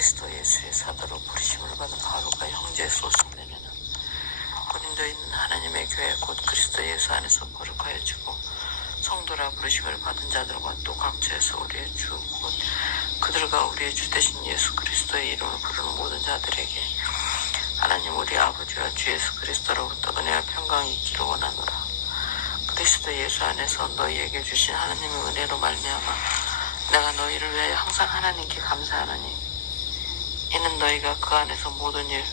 그리스도 예수의 사도로 부르심을 받은 바울과 형제의 소송되면은 고린도에 있는 하나님의 교회 곧 그리스도 예수 안에서 거룩하여 지고 성도라 부르심을 받은 자들과 또 강처에서 우리의 주 곧 그들과 우리의 주 되신 예수 그리스도의 이름을 부르는 모든 자들에게 하나님 우리 아버지와 주 예수 그리스도로부터 은혜와 평강이 있기를 원하노라. 그리스도 예수 안에서 너희에게 주신 하나님의 은혜로 말미암아 내가 너희를 위하여 항상 하나님께 감사하노니 이는 너희가 그 안에서 모든 일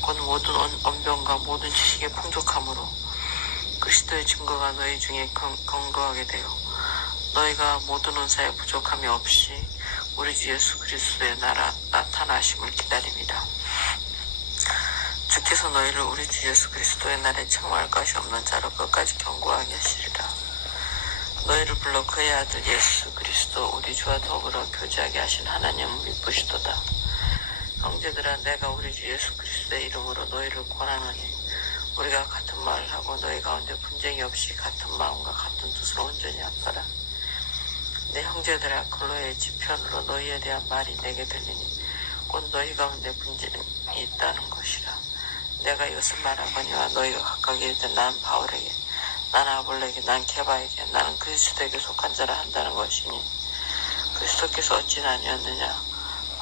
곧 모든 언변과 모든 지식의 풍족함으로 그리스도의 증거가 너희 중에 건거하게 되어 너희가 모든 은사에 부족함이 없이 우리 주 예수 그리스도의 나타나심을 기다립니다. 주께서 너희를 우리 주 예수 그리스도의 날에 책망할 것이 없는 자로 끝까지 견고하게 하시리라. 너희를 불러 그의 아들 예수 그리스도 우리 주와 더불어 교제하게 하신 하나님은 미쁘시도다. 형제들아 내가 우리 주 예수 그리스도의 이름으로 너희를 권하노니 우리가 같은 말을 하고 너희 가운데 분쟁이 없이 같은 마음과 같은 뜻으로 온전히 합하라. 내 형제들아 클로의 지편으로 너희에 대한 말이 내게 들리니 곧 너희 가운데 분쟁이 있다는 것이라. 내가 이것을 말하거니와 너희가 각각 이르되 난 바울에게 난 아볼레에게 난 게바에게 나는 그리스도에게 속한 자라 한다는 것이니 그리스도께서 어찌 아니었느냐.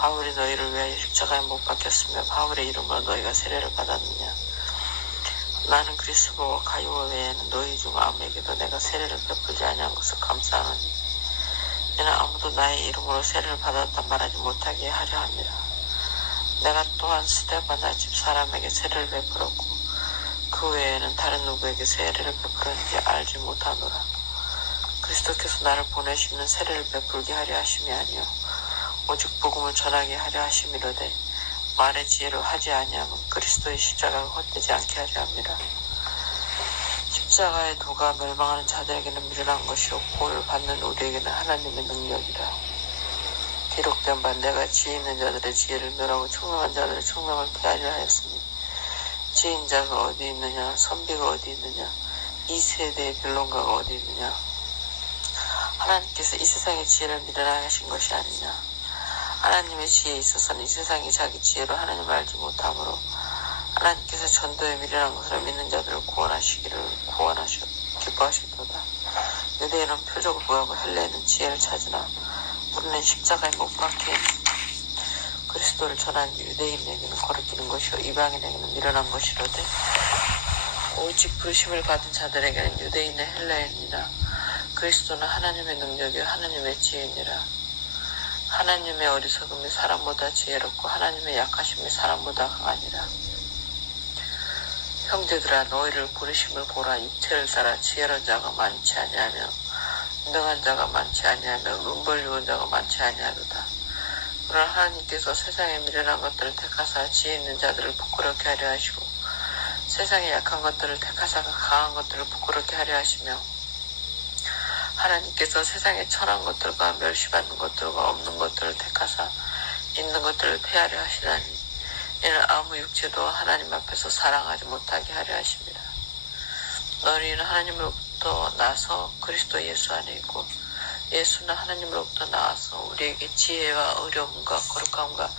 바울이 너희를 위하여 십자가에 못 박혔으며 바울의 이름으로 너희가 세례를 받았느냐. 나는 그리스도와 가요와 외에는 너희 중 아무에게도 내가 세례를 베풀지 아니한 것을 감사하노니 이는 아무도 나의 이름으로 세례를 받았단 말하지 못하게 하려 함이라. 내가 또한 스데바나 집 사람에게 세례를 베풀었고 그 외에는 다른 누구에게 세례를 베풀었는지 알지 못하노라. 그리스도께서 나를 보내시는 세례를 베풀게 하려 하심이 아니요 오직 복음을 전하게 하려 하심이로되 말의 지혜로 하지 아니하면 그리스도의 십자가가 헛되지 않게 하려 합니다. 십자가의 도가 멸망하는 자들에게는 미련한 것이요 구원을 받는 우리에게는 하나님의 능력이라. 기록된 바 내가 지혜 있는 자들의 지혜를 멸하고 총명한 자들의 총명을 폐하려 하였으니 지혜인 자가 어디 있느냐 선비가 어디 있느냐 이 세대의 변론가가 어디 있느냐. 하나님께서 이 세상의 지혜를 미련하게 하신 것이 아니냐. 하나님의 지혜에 있어서는 이 세상이 자기 지혜로 하나님을 알지 못하므로 하나님께서 전도에 미련한 것을 믿는 자들을 기뻐하시도다. 유대인은 표적을 구하고 헬레인은 지혜를 찾으나 우리는 십자가에 못 박힌 그리스도를 전하니 유대인에게는 거리끼는 것이요 이방인에게는 미련한 것이로되 오직 부르심을 받은 자들에게는 유대인의 헬레인이나 그리스도는 하나님의 능력이요 하나님의 지혜니라. 하나님의 어리석음이 사람보다 지혜롭고 하나님의 약하심이 사람보다 강하니라. 형제들아 너희를 부르심을 보라. 육체를 따라 지혜로운 자가 많지 아니하며 능한 자가 많지 아니하며 은벌리운 자가 많지 아니하도다. 그러나 하나님께서 세상에 미련한 것들을 택하사 지혜 있는 자들을 부끄럽게 하려 하시고 세상에 약한 것들을 택하사 강한 것들을 부끄럽게 하려 하시며 하나님께서 세상에 천한 것들과 멸시받는 것들과 없는 것들을 택하사 있는 것들을 폐하려 하시다니 이는 아무 육체도 하나님 앞에서 사랑하지 못하게 하려 하십니다. 너희는 하나님으로부터 나서 그리스도 예수 안에 있고 예수는 하나님으로부터 나와서 우리에게 지혜와 의로움과 거룩함과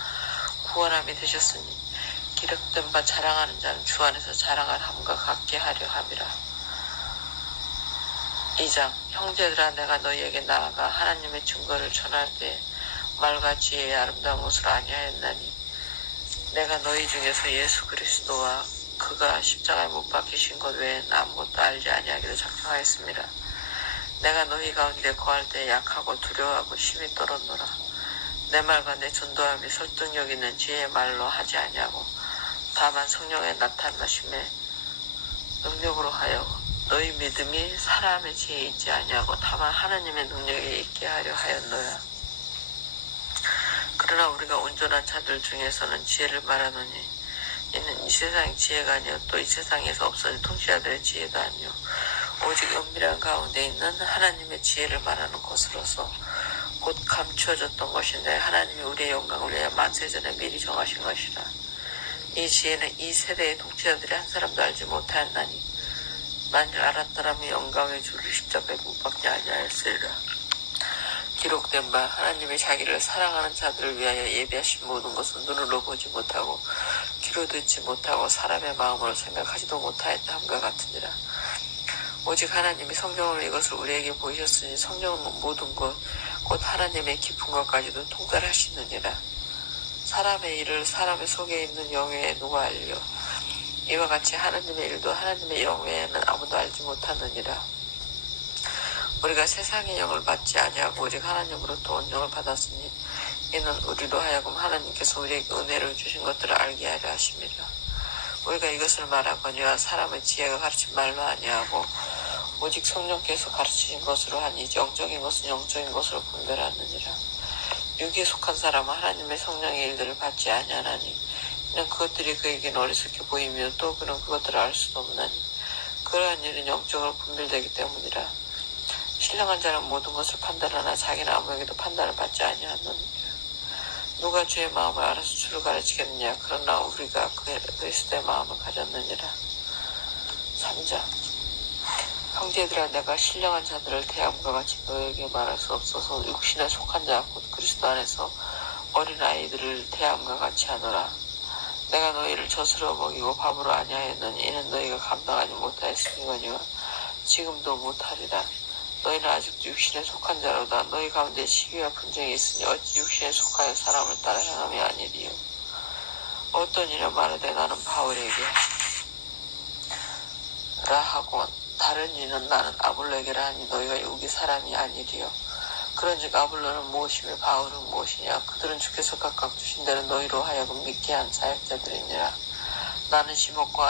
구원함이 되셨으니 기록된 바 자랑하는 자는 주 안에서 자랑할 함과 같게 하려 함이라. 2장 형제들아 내가 너희에게 나아가 하나님의 증거를 전할 때 말과 지혜의 아름다운 것으로 아니하였나니 내가 너희 중에서 예수 그리스도와 그가 십자가에 못 박히신 것 외에는 아무것도 알지 아니하기로 작정하였습니다. 내가 너희 가운데 거할 때 약하고 두려워하고 심히 떨었노라. 내 말과 내 전도함이 설득력 있는 지혜의 말로 하지 아니하고 다만 성령의 나타나심에 능력으로 하여 너희 믿음이 사람의 지혜에 있지 아니하고 다만 하나님의 능력에 있게 하려 하였노라. 그러나 우리가 온전한 자들 중에서는 지혜를 말하노니 이는 이 세상의 지혜가 아니요 또 이 세상에서 없어진 통치자들의 지혜도 아니요 오직 은밀한 가운데 있는 하나님의 지혜를 말하는 것으로서 곧 감추어졌던 것인데 하나님이 우리의 영광을 위하여 만세전에 미리 정하신 것이라. 이 지혜는 이 세대의 통치자들이 한 사람도 알지 못하였나니 만일 알았더라면 영광의 주를 십자가에 못 박지 아니하였으리라. 기록된 바 하나님의 자기를 사랑하는 자들을 위하여 예비하신 모든 것은 눈으로 보지 못하고 귀로 듣지 못하고 사람의 마음으로 생각하지도 못하였다 함과 같으니라. 오직 하나님이 성경으로 이것을 우리에게 보이셨으니 성경은 모든 것 곧 하나님의 깊은 것까지도 통달하시느니라. 사람의 일을 사람의 속에 있는 영외에 누가 알려? 이와 같이 하나님의 일도 하나님의 영외에는 아무도 알지 못하느니라. 우리가 세상의 영을 받지 아니하고 오직 하나님으로부터 온 영을 받았으니 이는 우리로 하여금 하나님께서 우리에게 은혜를 주신 것들을 알게 하려 하심이라. 우리가 이것을 말하거니와 사람의 지혜가 가르친 말로 아니하고 오직 성령께서 가르치신 것으로 하니 영적인 것은 영적인 것으로 분별하느니라. 육에 속한 사람은 하나님의 성령의 일들을 받지 아니하나니 이는 그것들이 그에게는 어리석게 보이며 또 그는 그것들을 알 수도 없나니 그러한 일은 영적으로 분별되기 때문이라. 신령한 자는 모든 것을 판단하나 자기는 아무에게도 판단을 받지 아니하느니 누가 주의 마음을 알아서 주를 가르치겠느냐. 그러나 우리가 그리스도의 마음을 가졌느니라. 3장 형제들아 내가 신령한 자들을 대함과 같이 너에게 말할 수 없어서 육신에 속한 자 곧 그리스도 안에서 어린아이들을 대함과 같이 하노라. 내가 너희를 젖으로 먹이고 밥으로 아니하였느니 이는 너희가 감당하지 못하였으니거니와 지금도 못하리라. 너희는 아직도 육신에 속한 자로다. 너희 가운데 시기와 분쟁이 있으니 어찌 육신에 속하여 사람을 따라 행함이 아니리요. 어떤 이는 말하되 나는 바울에게 라 하고 다른 이는 나는 아볼로에게라 하니 너희가 여기 사람이 아니리요. 그런즉 아볼로는 무엇이며 바울은 무엇이냐. 그들은 주께서 각각 주신 대로 너희로 하여금 믿게 한 사역자들이니라. 나는 심었고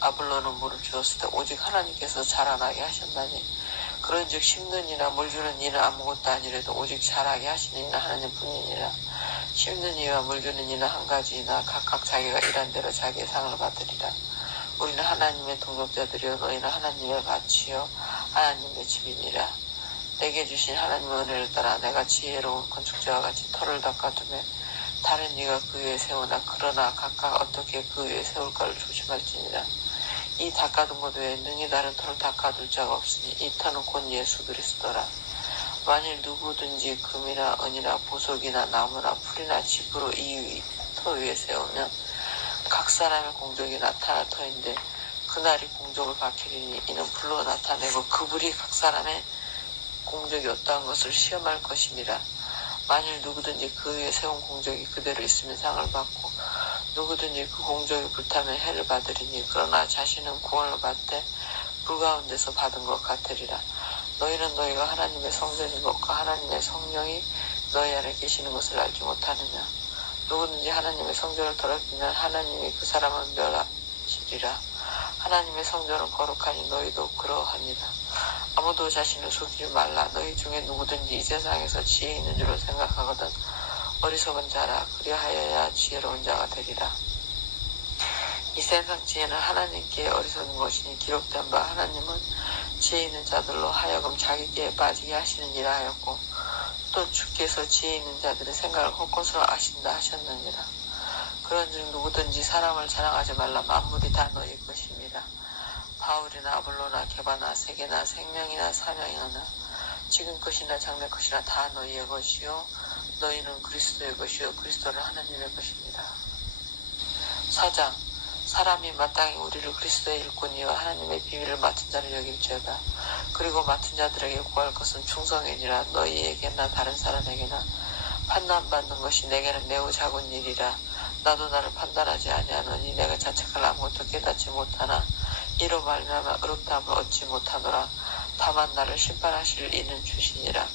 아볼로는 물을 주었을 때 오직 하나님께서 자라나게 하셨나니 그런즉 심는 이나 물 주는 이는 아무것도 아니래도 오직 자라게 하시는 이는 하나님 뿐이니라. 심는 이와 물 주는 이는 한 가지이나 각각 자기가 일한 대로 자기의 상을 받으리라. 우리는 하나님의 동역자들이요 너희는 하나님의 밭이요 하나님의 집이니라. 내게 주신 하나님의 은혜를 따라 내가 지혜로운 건축자와 같이 터를 닦아두며 다른 이가 그 위에 세우나 그러나 각각 어떻게 그 위에 세울까를 조심할지니라. 이 닦아둔 것 외에 능히 다른 터를 닦아둘 자가 없으니 이 터는 곧 예수 그리스도라. 만일 누구든지 금이나 은이나 보석이나 나무나 풀이나 집으로 이 터 위에 세우면 각 사람의 공적이 나타날 터인데 그날이 공적을 밝히리니 이는 불로 나타내고 그 불이 각 사람의 공적이 어떠한 것을 시험할 것임이라. 만일 누구든지 그 위에 세운 공적이 그대로 있으면 상을 받고 누구든지 그 공적이 불타면 해를 받으리니 그러나 자신은 구원을 받되 불 가운데서 받은 것 같으리라. 너희는 너희가 하나님의 성전인 것과 하나님의 성령이 너희 안에 계시는 것을 알지 못하느냐. 누구든지 하나님의 성전을 더럽히면 하나님이 그 사람을 멸하시리라. 하나님의 성전은 거룩하니 너희도 그러하니라. 아무도 자신을 속이지 말라. 너희 중에 누구든지 이 세상에서 지혜 있는 줄로 생각하거든 어리석은 자라. 그리하여야 지혜로운 자가 되리라. 이 세상 지혜는 하나님께 어리석은 것이니 기록된 바 하나님은 지혜 있는 자들로 하여금 자기께 빠지게 하시느니라 하였고 또 주께서 지혜 있는 자들의 생각을 헛것으로 아신다 하셨느니라. 그런즉 누구든지 사람을 자랑하지 말라. 만물이 다 너희 것입니다. 바울이나 아볼로나 게바나 세계나 생명이나 사명이나 지금 것이나 장래 것이나 다 너희의 것이요 너희는 그리스도의 것이요 그리스도는 하나님의 것입니다. 4장 사람이 마땅히 우리를 그리스도의 일꾼이요 하나님의 비밀을 맡은 자를 여길지어다. 그리고 맡은 자들에게 구할 것은 충성이니라. 너희에게나 다른 사람에게나 판단받는 것이 내게는 매우 작은 일이라. 나도 나를 판단하지 아니하노니 내가 자책할 아무것도 깨닫지 못하나 이로 말미암아 의롭다함을 얻지 못하노라. 다만 나를 심판하실 이는 주시니라.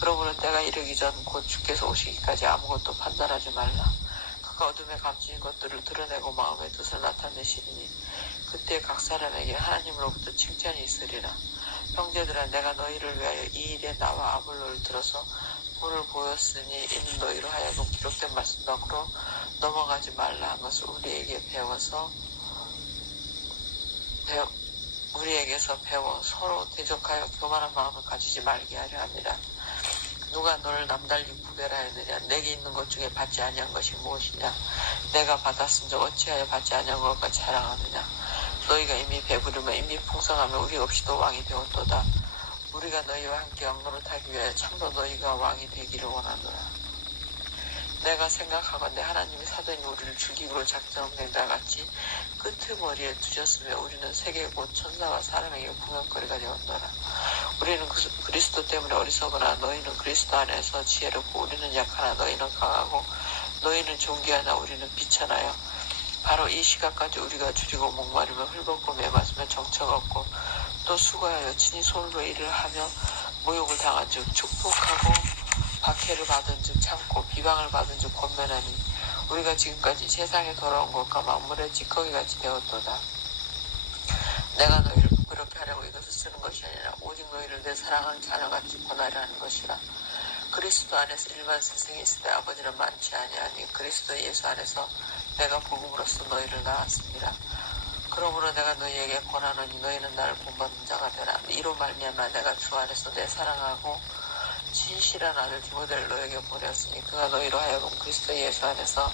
그러므로 때가 이르기 전 곧 주께서 오시기까지 아무것도 판단하지 말라. 그가 어둠에 감추인 것들을 드러내고 마음의 뜻을 나타내시리니 그때 각 사람에게 하나님으로부터 칭찬이 있으리라. 형제들아 내가 너희를 위하여 이 일에 나와 아볼로를 들어서 본을 보였으니 이는 너희로 하여금 기록된 말씀 밖으로 넘어가지 말라 한 것을 우리에게서 배워 서로 대적하여 교만한 마음을 가지지 말게 하려 함이라. 누가 너를 남달리 구별하였느냐. 내게 있는 것 중에 받지 아니한 것이 무엇이냐. 내가 받았은즉 어찌하여 받지 아니한 것과 자랑하느냐. 너희가 이미 배부르며 이미 풍성하며 우리 없이도 왕이 되었도다. 우리가 너희와 함께 영노릇하기 위하여 참으로 너희가 왕이 되기를 원하노라. 내가 생각하건대 하나님이 사도인 우리를 죽이기로 작정된 바 같이 끄트머리에 두셨으며 우리는 세계 곧 천사와 사람에게 구명거리가 되었노라. 우리는 그리스도 때문에 어리석으나 너희는 그리스도 안에서 지혜롭고 우리는 약하나 너희는 강하고 너희는 존귀하나 우리는 비천하여 바로 이 시각까지 우리가 줄이고 목마르며 헐벗고 매맞으며 정처가 없고 또 수고하여 친히 손으로 일을 하며 모욕을 당한 즉 축복하고 박해를 받은 즉 참고 비방을 받은 즉 권면하니 우리가 지금까지 세상에 돌아온 것과 만물의 찌꺼기같이 되었도다. 내가 너희를 부끄럽게 하려고 이것을 쓰는 것이 아니라 오직 너희를 내 사랑하는 자녀같이 권하려 하는 것이라. 그리스도 안에서 일반 세상에 있을 때 아버지는 많지 아니하니 그리스도 예수 안에서 내가 복음으로써 너희를 낳았습니다. 그러므로 내가 너희에게 권하노니 너희는 나를 본받는 자가 되라. 이로 말미암아 내가 주 안에서 내 사랑하고 진실한 아들 디모데를 너에게 보냈으니 그가 너희로 하여금 그리스도 예수 안에서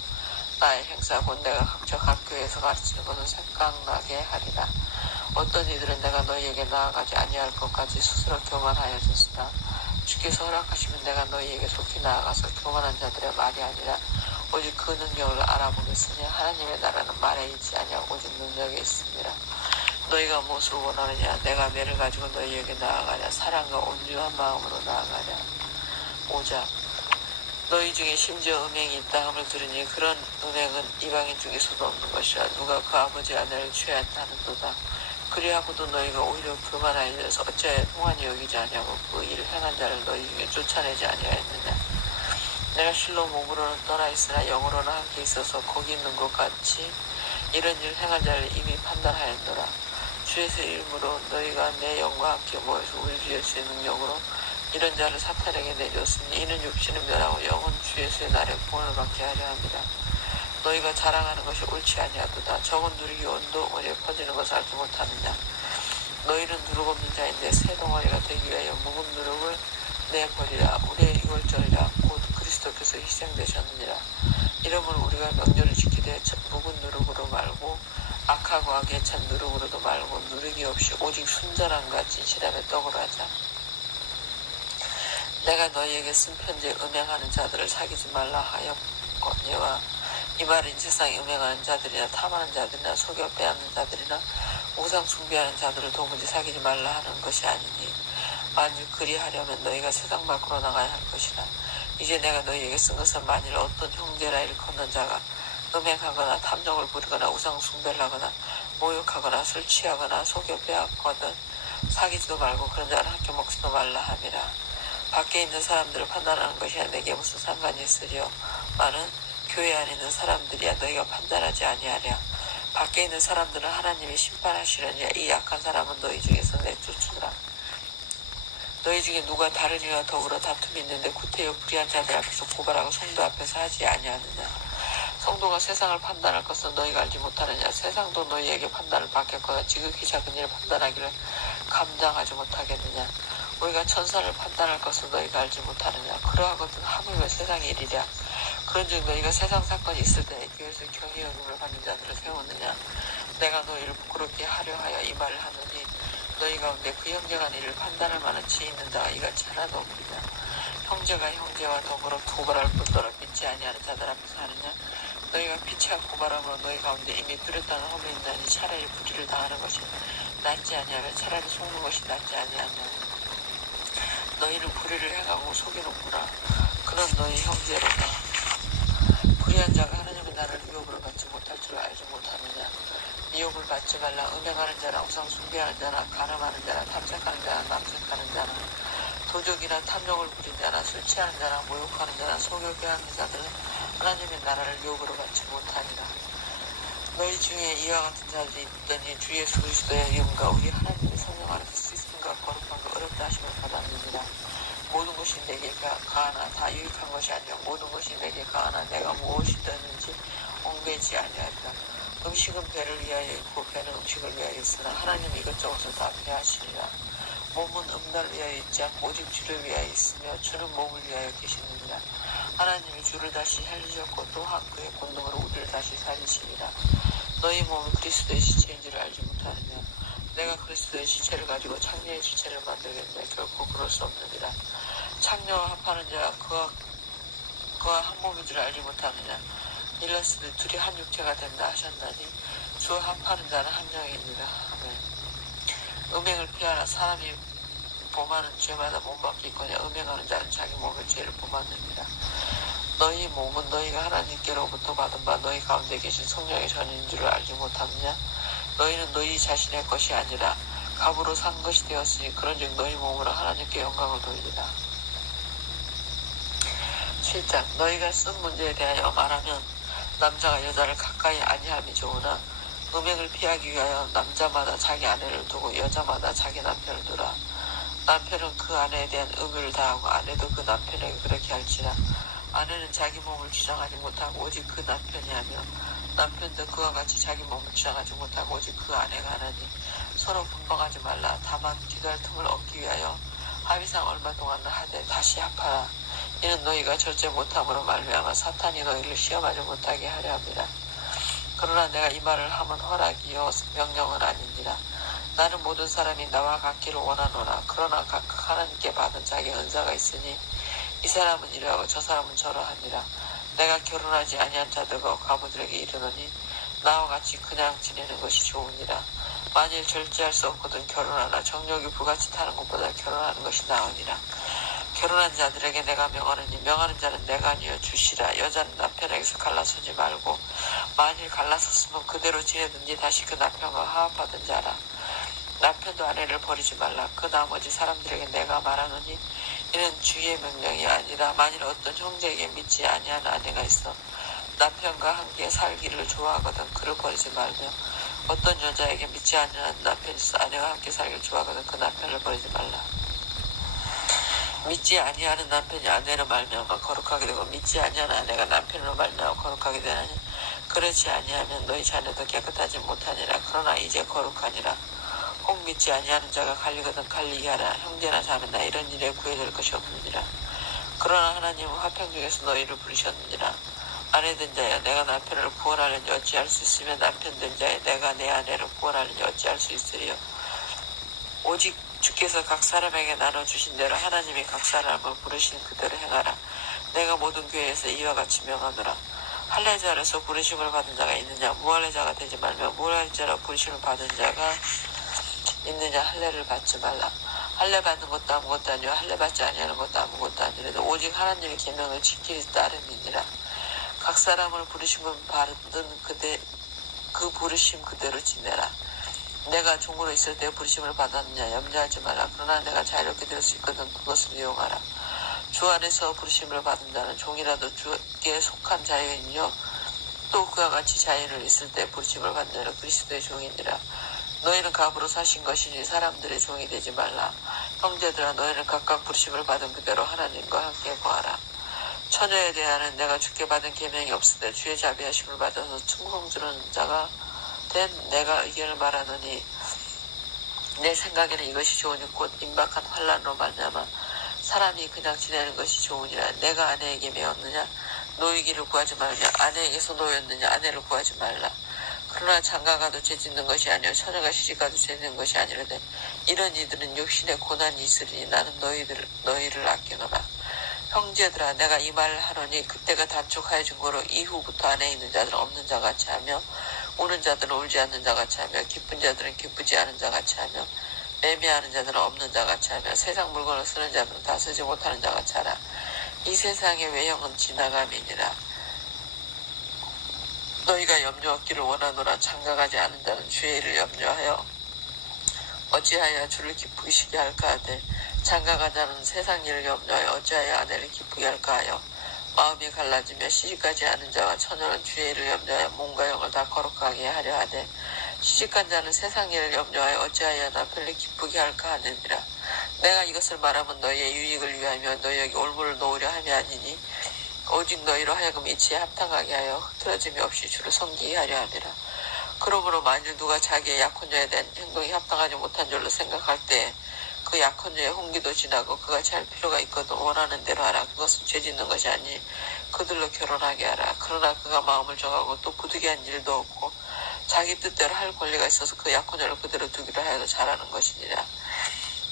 나의 행사 곧 내가 각처 각 교회에서 가르치는 것을 생각나게 하리라. 어떤 이들은 내가 너희에게 나아가지 아니할 것까지 스스로 교만하여졌으나 주께서 허락하시면 내가 너희에게 속히 나아가서 교만한 자들의 말이 아니라 오직 그 능력을 알아보겠으니 하나님의 나라는 말에 있지 아니하고 오직 능력에 있습니다. 너희가 무엇을 원하느냐? 내가 매를 가지고 너희에게 나아가냐? 사랑과 온유한 마음으로 나아가냐? 5장 너희 중에 심지어 음행이 있다 함을 들으니 그런 음행은 이방인 중에서도 없는 것이라. 누가 그 아버지 아내를 취하였다 하는도다. 그리하고도 너희가 오히려 교만하여져서 어찌하여 통한이 여기지 아니하고 그 일을 행한 자를 너희 중에 쫓아내지 아니하였느냐. 내가 실로 몸으로는 떠나 있으나 영으로는 함께 있어서 거기 있는 것 같이 이런 일을 행한 자를 이미 판단하였노라. 주 예수의 이름으로 너희가 내 영과 함께 모여서 우리 주 예수의 능력으로 이런 자를 사탄에게 내줬으니 이는 육신은 멸하고 영은 주 예수의 날에 구원을 받게 하려 합니다. 너희가 자랑하는 것이 옳지 아니하도다. 적은 누룩이 온 덩어리에 퍼지는 것을 알지 못하느냐. 너희는 누룩 없는 자인데 새 덩어리가 되기 위하여 묵은 누룩을 내버리라. 우리의 유월절이라 곧 그리스도께서 희생되셨느니라. 이러므로 우리가 명절을 지키되 묵은 누룩으로 말고 악하고 악에 찬 누룩으로도 말고 누룩이 없이 오직 순전함과 진실함의 떡으로 하자. 내가 너희에게 쓴 편지에 음행하는 자들을 사귀지 말라 하였거니와 이 말은 세상에 음행하는 자들이나 탐하는 자들이나 속여 빼앗는 자들이나 우상 숭배하는 자들을 도무지 사귀지 말라 하는 것이 아니니 만일 그리하려면 너희가 세상 밖으로 나가야 할 것이라. 이제 내가 너희에게 쓴 것은 만일 어떤 형제라 일컫는 자가 음행하거나 탐욕을 부리거나 우상 숭배를 하거나 모욕하거나 술 취하거나 속여 빼앗거든 사귀지도 말고 그런 자를 함께 먹지도 말라 함이라. 밖에 있는 사람들을 판단하는 것이 내게 무슨 상관이 있으리요. 많은 교회 안에 있는 사람들이야 너희가 판단하지 아니하랴. 밖에 있는 사람들은 하나님이 심판하시려니와 이 약한 사람은 너희 중에서 내쫓으라. 너희 중에 누가 다른 이와 더불어 다툼이 있는데 구태여 불의한 자들 앞에서 고발하고 성도 앞에서 하지 아니하느냐. 성도가 세상을 판단할 것은 너희가 알지 못하느냐. 세상도 너희에게 판단을 받겠거나 지극히 작은 일을 판단하기를 감당하지 못하겠느냐. 우리가 천사를 판단할 것은 너희가 알지 못하느냐. 그러하거든 하물며 세상의 일이랴. 그런즉 너희가 세상 사건이 있을 때 교회에서 경의여김을 받는 자들을 세우느냐. 내가 너희를 부끄럽게 하려 하여 이 말을 하느니 너희 가운데 그 형제가 너희를 판단할 만한 지혜 있는 자가 이같이 하나도 없느냐. 형제가 형제와 더불어 고발할 뿐더러 믿지 아니하는 자들 앞에서 하느냐. 너희가 피치와 고발함으로 너희 가운데 이미 뚜렷한 험이 있나니 차라리 불의를 당하는 것이 낫지 아니하며 차라리 속는 것이 낫지 아니하냐. 너희는 불의를 행하고 속이는구나. 그런 너희 형제로다. 불의한 자가 하나님의 나라를 유업으로 받지 못할 줄 알지 못하느냐. 미혹을 받지 말라. 음행하는 자나 우상 숭배하는 자나 가늠하는 자나 탐색하는 자나 남색하는 자나 도적이나 탐욕을 부린 자나 술 취하는 자나 모욕하는 자나 속여 빼앗는 자들은 하나님의 나라를 유업으로 받지 못하리라. 너희 중에 이와 같은 자들이 있더니 주 예수 그리스도의 이름과 우리 하나님의 성령 안에서 씻음과 거룩함과 어렵다 하심을 받았느니라. 모든 것이 내게 가하나 다 유익한 것이 아니요 모든 것이 내게 가하나 내가 무엇이든지 옹매지 아니하리라. 음식은 배를 위하여 있고 배는 음식을 위하여 있으나 하나님 이것저것을 다 배하시리라. 몸은 음날 위하여 있지 않고 오직 주를 위하여 있으며 주는 몸을 위하여 계시느니라. 하나님이 주를 다시 살리셨고 또한 그의 권능으로 우리를 다시 살리시리라. 너희 몸은 그리스도의 시체인 줄 알지 못하느냐. 내가 그리스도의 지체를 가지고 창녀의 지체를 만들겠느냐? 결코 그럴 수 없느니라. 창녀와 합하는 자가 그와 한 몸인 줄 알지 못하느냐? 일러스되 둘이 한 육체가 된다 하셨나니 주와 합하는 자는 한 명이니라. 아멘. 음행을 피하라. 사람이 범하는 죄마다 몸밖에 있거냐? 음행하는 자는 자기 몸의 죄를 범하느니라. 너희 몸은 너희가 하나님께로부터 받은 바 너희 가운데 계신 성령의 전인 줄을 알지 못하느냐? 너희는 너희 자신의 것이 아니라 값으로 산 것이 되었으니 그런즉 너희 몸으로 하나님께 영광을 돌리라. 7장. 너희가 쓴 문제에 대하여 말하면 남자가 여자를 가까이 아니함이 좋으나 음행을 피하기 위하여 남자마다 자기 아내를 두고 여자마다 자기 남편을 두라. 남편은 그 아내에 대한 의무를 다하고 아내도 그 남편에게 그렇게 할지라. 아내는 자기 몸을 주장하지 못하고 오직 그 남편이 하며 남편도 그와 같이 자기 몸을 주장하지 못하고 오직 그 아내가 하나니 서로 분방하지 말라. 다만 기도할 틈을 얻기 위하여 합의상 얼마 동안 하되 다시 합하라. 이는 너희가 절제 못함으로 말미암아 사탄이 너희를 시험하지 못하게 하려 합니다. 그러나 내가 이 말을 하면 허락이요 명령은 아니니라. 나는 모든 사람이 나와 같기를 원하노라. 그러나 각각 하나님께 받은 자기 은사가 있으니 이 사람은 이러하고 저 사람은 저러하니라. 내가 결혼하지 아니한 자들과 과부들에게 이르노니 나와 같이 그냥 지내는 것이 좋으니라. 만일 절제할 수 없거든 결혼하나 정욕이 불같이 타는 것보다 결혼하는 것이 나으니라. 결혼한 자들에게 내가 명하느니 명하는 자는 내가 아니여 주시라. 여자는 남편에게서 갈라서지 말고 만일 갈라섰으면 그대로 지내든지 다시 그 남편과 화합하든지 하라. 남편도 아내를 버리지 말라. 그 나머지 사람들에게 내가 말하노니 이는 주의 명령이 아니라 만일 어떤 형제에게 믿지 아니한 아내가 있어 남편과 함께 살기를 좋아하거든 그를 버리지 말며 어떤 여자에게 믿지 아니한 남편이 있어 아내와 함께 살기를 좋아하거든 그 남편을 버리지 말라. 믿지 아니하는 남편이 아내로 말미암아 거룩하게 되고 믿지 아니하는 아내가 남편으로 말미암아 거룩하게 되나니 그렇지 아니하면 너희 자녀도 깨끗하지 못하니라. 그러나 이제 거룩하니라. 혹 믿지 아니하는 자가 갈리거든 갈리게 하라. 형제나 자매나 이런 일에 구애될 것이 없느니라. 그러나 하나님은 화평 중에서 너희를 부르셨느니라. 아내된 자여 내가 남편을 구원하려니 어찌할 수 있으며 남편된 자여 내가 내 아내를 구원하려니 어찌할 수 있으리요. 오직 주께서 각 사람에게 나눠주신 대로 하나님이 각 사람을 부르신 그대로 행하라. 내가 모든 교회에서 이와 같이 명하노라. 할례자로서 부르심을 받은 자가 있느냐? 무할례자가 되지 말며 무할례자로 부르심을 받은 자가 있느냐? 할례를 받지 말라. 할례 받는 것도 아무것도 아니요 할례 받지 아니하는 것도 아무것도 아니라도 오직 하나님의 계명을 지키기 따름이니라. 각 사람을 부르심을 받은 그 부르심 그대로 지내라. 내가 종으로 있을 때 부르심을 받았느냐 염려하지 말라. 그러나 내가 자유롭게 될 수 있거든 그것을 이용하라. 주 안에서 부르심을 받은 자는 종이라도 주께 속한 자유인요 또 그와 같이 자유를 있을 때 부르심을 받는 자는 그리스도의 종이니라. 너희는 값으로 사신 것이니 사람들의 종이 되지 말라. 형제들아 너희는 각각 부르심을 받은 그대로 하나님과 함께 거하라. 처녀에 대하여는 내가 주께 받은 계명이 없을 때 주의 자비하심을 받아서 충성스러운 자가 된 내가 의견을 말하노니 내 생각에는 이것이 좋으니 곧 임박한 환난으로 말미암아 사람이 그냥 지내는 것이 좋으니라. 내가 아내에게 매었느냐 노이기를 구하지 말며 아내에게서 노였느냐 아내를 구하지 말라. 그러나 장가가도 죄짓는 것이 아니요 처녀가 시집가도 죄짓는 것이 아니라되 이런 이들은 육신의 고난이 있으리니 나는 너희를 아끼노라. 형제들아 내가 이 말을 하노니 그때가 단축하여진 거로 이후부터 안에 있는 자들은 없는 자 같이 하며 우는 자들은 울지 않는 자 같이 하며 기쁜 자들은 기쁘지 않은 자 같이 하며 매매하는 자들은 없는 자 같이 하며 세상 물건을 쓰는 자들은 다 쓰지 못하는 자 같이 하라. 이 세상의 외형은 지나감이니라. 너희가 염려 얻기를 원하노라. 장가가지 않은 자는 주의 일을 염려하여 어찌하여 주를 기쁘시게 할까 하되 장가간 자는 세상 일을 염려하여 어찌하여 아내를 기쁘게 할까 하여 마음이 갈라지며 시집가지 않은 자와 처녀는 주의 일을 염려하여 몸과 영을 다 거룩하게 하려 하되 시집간 자는 세상 일을 염려하여 어찌하여 남편을 기쁘게 할까 하느니라. 내가 이것을 말하면 너희의 유익을 위하며 너희에게 올무를 놓으려 함이 아니니 오직 너희로 하여금 이치에 합당하게 하여 흐트러짐이 없이 주를 섬기게 하려 함이라. 그러므로 만일 누가 자기의 약혼녀에 대한 행동이 합당하지 못한 줄로 생각할 때 그 약혼녀의 홍기도 지나고 그같이 할 필요가 있거든 원하는 대로 하라. 그것은 죄짓는 것이 아니 그들로 결혼하게 하라. 그러나 그가 마음을 정하고 또 부득이한 일도 없고 자기 뜻대로 할 권리가 있어서 그 약혼자를 그대로 두기로 하여도 잘하는 것이니라.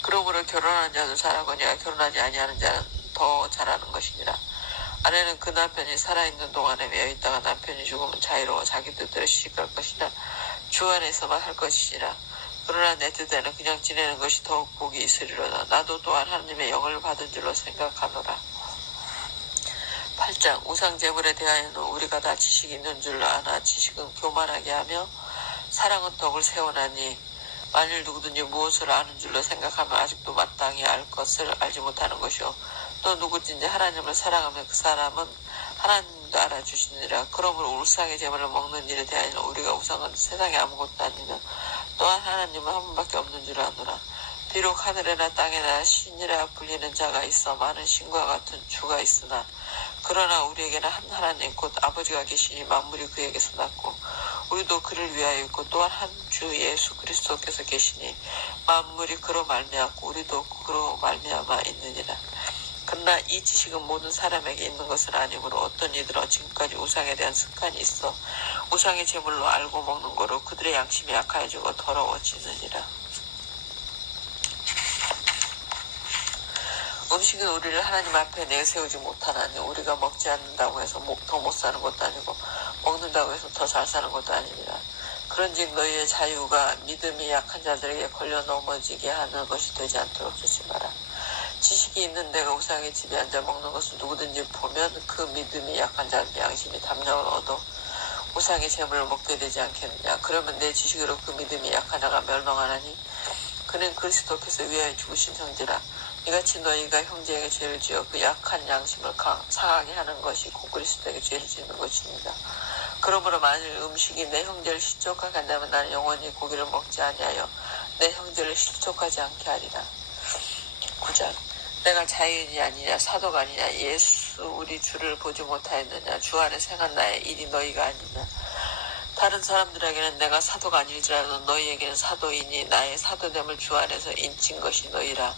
그러므로 결혼한 자도 잘하거니와 결혼하지 아니하는 자는 더 잘하는 것이니라. 아내는 그 남편이 살아있는 동안에 매여 있다가 남편이 죽으면 자유로워 자기 뜻대로 시집갈 것이나 주 안에서만 할 것이니라. 그러나 내 뜻에는 그냥 지내는 것이 더욱 복이 있으리로다. 나도 또한 하나님의 영을 받은 줄로 생각하노라. 8장 우상 제물에 대하여는 우리가 다 지식이 있는 줄로 아나 지식은 교만하게 하며 사랑은 덕을 세워나니 만일 누구든지 무엇을 아는 줄로 생각하면 아직도 마땅히 알 것을 알지 못하는 것이요 또 누구든지 하나님을 사랑하면 그 사람은 하나님도 알아주시니라. 그러므로 우상의 제물을 먹는 일에 대하여는 우리가 우상은 세상에 아무것도 아니며 또한 하나님은 한 분밖에 없는 줄 아노라. 비록 하늘에나 땅에나 신이라 불리는 자가 있어 많은 신과 같은 주가 있으나 그러나 우리에게는 한 하나님 곧 아버지가 계시니 만물이 그에게서 났고 우리도 그를 위하여 있고 또한 한 주 예수 그리스도께서 계시니 만물이 그로 말미암고 우리도 그로 말미암아 있느니라. 그러나 이 지식은 모든 사람에게 있는 것은 아니므로 어떤 이들은 지금까지 우상에 대한 습관이 있어 우상의 제물로 알고 먹는 거로 그들의 양심이 약해지고 더러워지느니라. 음식은 우리를 하나님 앞에 내세우지 못하나니 우리가 먹지 않는다고 해서 더 못 사는 것도 아니고 먹는다고 해서 더 잘 사는 것도 아니니라. 그런즉 너희의 자유가 믿음이 약한 자들에게 걸려 넘어지게 하는 것이 되지 않도록 조심하라. 지식이 있는 내가 우상의 집에 앉아 먹는 것을 누구든지 보면 그 믿음이 약한 자는 양심이 담력을 얻어 우상의 재물을 먹게 되지 않겠느냐. 그러면 내 지식으로 그 믿음이 약한 자가 멸망하나니 그는 그리스도께서 위하여 죽으신 형제라. 이같이 너희가 형제에게 죄를 지어 그 약한 양심을 상하게 하는 것이 곧 그리스도에게 죄를 짓는 것입니다. 그러므로 만일 음식이 내 형제를 실족하게 한다면 나는 영원히 고기를 먹지 아니하여 내 형제를 실족하지 않게 하리라. 9장 내가 자유인이 아니냐 사도가 아니냐 예수 우리 주를 보지 못하였느냐 주 안에 생한 나의 일이 너희가 아니냐. 다른 사람들에게는 내가 사도가 아닐지라도 너희에게는 사도이니 나의 사도됨을 주 안에서 인친 것이 너희라.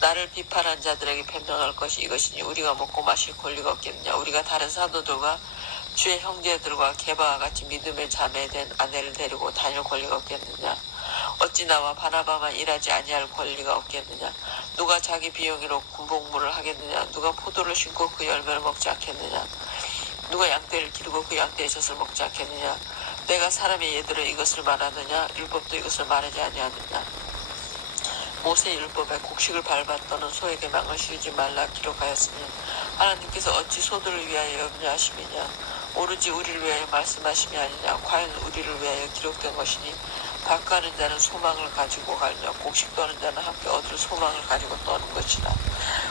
나를 비판한 자들에게 변명할 것이 이것이니 우리가 먹고 마실 권리가 없겠느냐. 우리가 다른 사도들과 주의 형제들과 게바와 같이 믿음의 자매된 아내를 데리고 다닐 권리가 없겠느냐. 어찌 나와 바나바만 일하지 아니할 권리가 없겠느냐. 누가 자기 비용으로 군복무를 하겠느냐. 누가 포도를 심고 그 열매를 먹지 않겠느냐. 누가 양떼를 기르고 그 양떼의 젖을 먹지 않겠느냐. 내가 사람의 예대로 이것을 말하느냐. 율법도 이것을 말하지 아니하느냐. 모세 율법에 곡식을 밟았더는 소에게 망을 씌우지 말라 기록하였으니 하나님께서 어찌 소들을 위하여 염려하심이냐. 오로지 우리를 위하여 말씀하심이 아니냐. 과연 우리를 위하여 기록된 것이니 박가는 자는 소망을 가지고 가느냐. 곡식 떠는 자는 함께 얻을 소망을 가지고 떠는 것이라.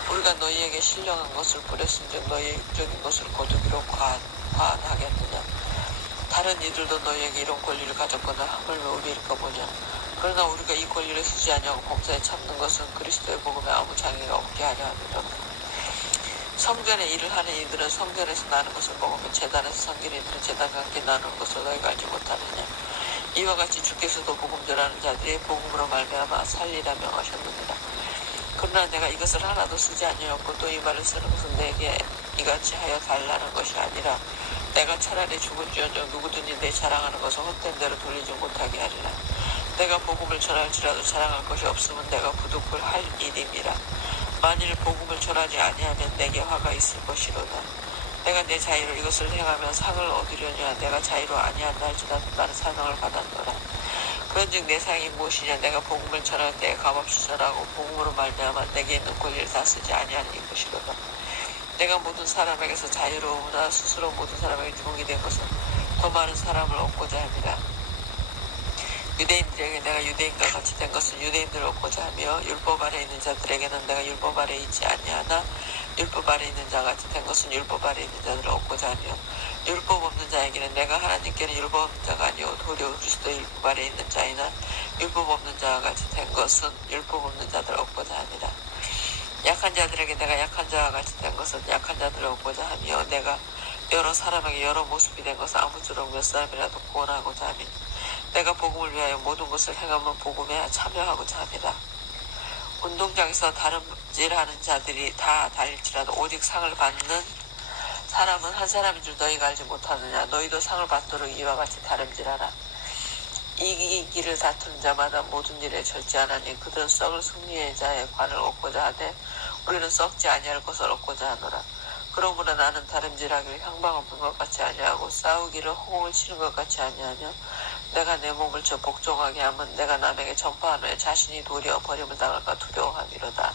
우리가 너희에게 신령한 것을 뿌렸은즉 너희의 육적인 것을 거두기로 과한하겠느냐. 다른 이들도 너희에게 이런 권리를 가졌거나 하물며 우리일까 보냐. 그러나 우리가 이 권리를 쓰지 아니하고 범사에 참는 것은 그리스도의 복음에 아무 장애가 없게 하려 함이라. 성전의 일을 하는 이들은 성전에서 나는 것을 먹으며 제단에서 섬기는 이들은 제단과 함께 나누는 것을 너희가 알지 못하느냐. 이와 같이 주께서도 복음 전하는 자들의 복음으로 말미암아 살리라 명하셨느니라. 그러나 내가 이것을 하나도 쓰지 아니하였고 또 이 말을 쓰는 것은 내게 이같이 하여 달라는 것이 아니라 내가 차라리 죽을지언정 누구든지 내 자랑하는 것을 헛된 대로 돌리지 못하게 하리라. 내가 복음을 전할지라도 자랑할 것이 없으면 내가 부득불 할 일임이라. 만일 복음을 전하지 아니하면 내게 화가 있을 것이로다. 내가 내 자유로 이것을 행하면 상을 얻으려냐. 내가 자유로 아니한다 할지라도 나는 사명을 받았노라. 그런즉 내 상이 무엇이냐. 내가 복음을 전할 때에 값없이 전하고 복음으로 말미암아 내게 있는 권리를 다 쓰지 아니하는 이것이로다. 내가 모든 사람에게서 자유로우나 스스로 모든 사람에게 종이 된 것은 더 많은 사람을 얻고자 합니다. 유대인들에게 내가 유대인과 같이 된 것은 유대인들을 얻고자 하며 율법 아래 있는 자들에게는 내가 율법 아래 있지 아니하나 율법 아래 있는 자 같이 된 것은 율법 아래 있는 자들을 얻고자 하며 율법 없는 자에게는 내가 하나님께는 율법 없는 자가 아니오 도리어 그리스도의 율법 아래 있는 자이나 율법 없는 자와 같이 된 것은 율법 없는 자들을 얻고자 합니다. 약한 자들에게 내가 약한 자와 같이 된 것은 약한 자들을 얻고자 하며 내가 여러 사람에게 여러 모습이 된 것은 아무쪼록 몇 사람이라도 구원하고자 하며 내가 복음을 위하여 모든 것을 행하면 복음에 참여하고자 합니다. 운동장에서 다름질하는 자들이 다 달릴지라도 오직 상을 받는 사람은 한 사람인 줄 너희가 알지 못하느냐. 너희도 상을 받도록 이와 같이 다름질하라. 이기기를 다투는 자마다 모든 일에 절제하나니 그들은 썩을 승리의 자의 관을 얻고자 하되 우리는 썩지 아니할 것을 얻고자 하노라. 그러므로 나는 다름질하기를 향방을 분 것 같이 아니하고 싸우기를 호응을 치는 것 같이 아니하며 내가 내 몸을 저 복종하게 하면 내가 남에게 전파한 후에 자신이 도리어 버림을 당할까 두려워하미로다.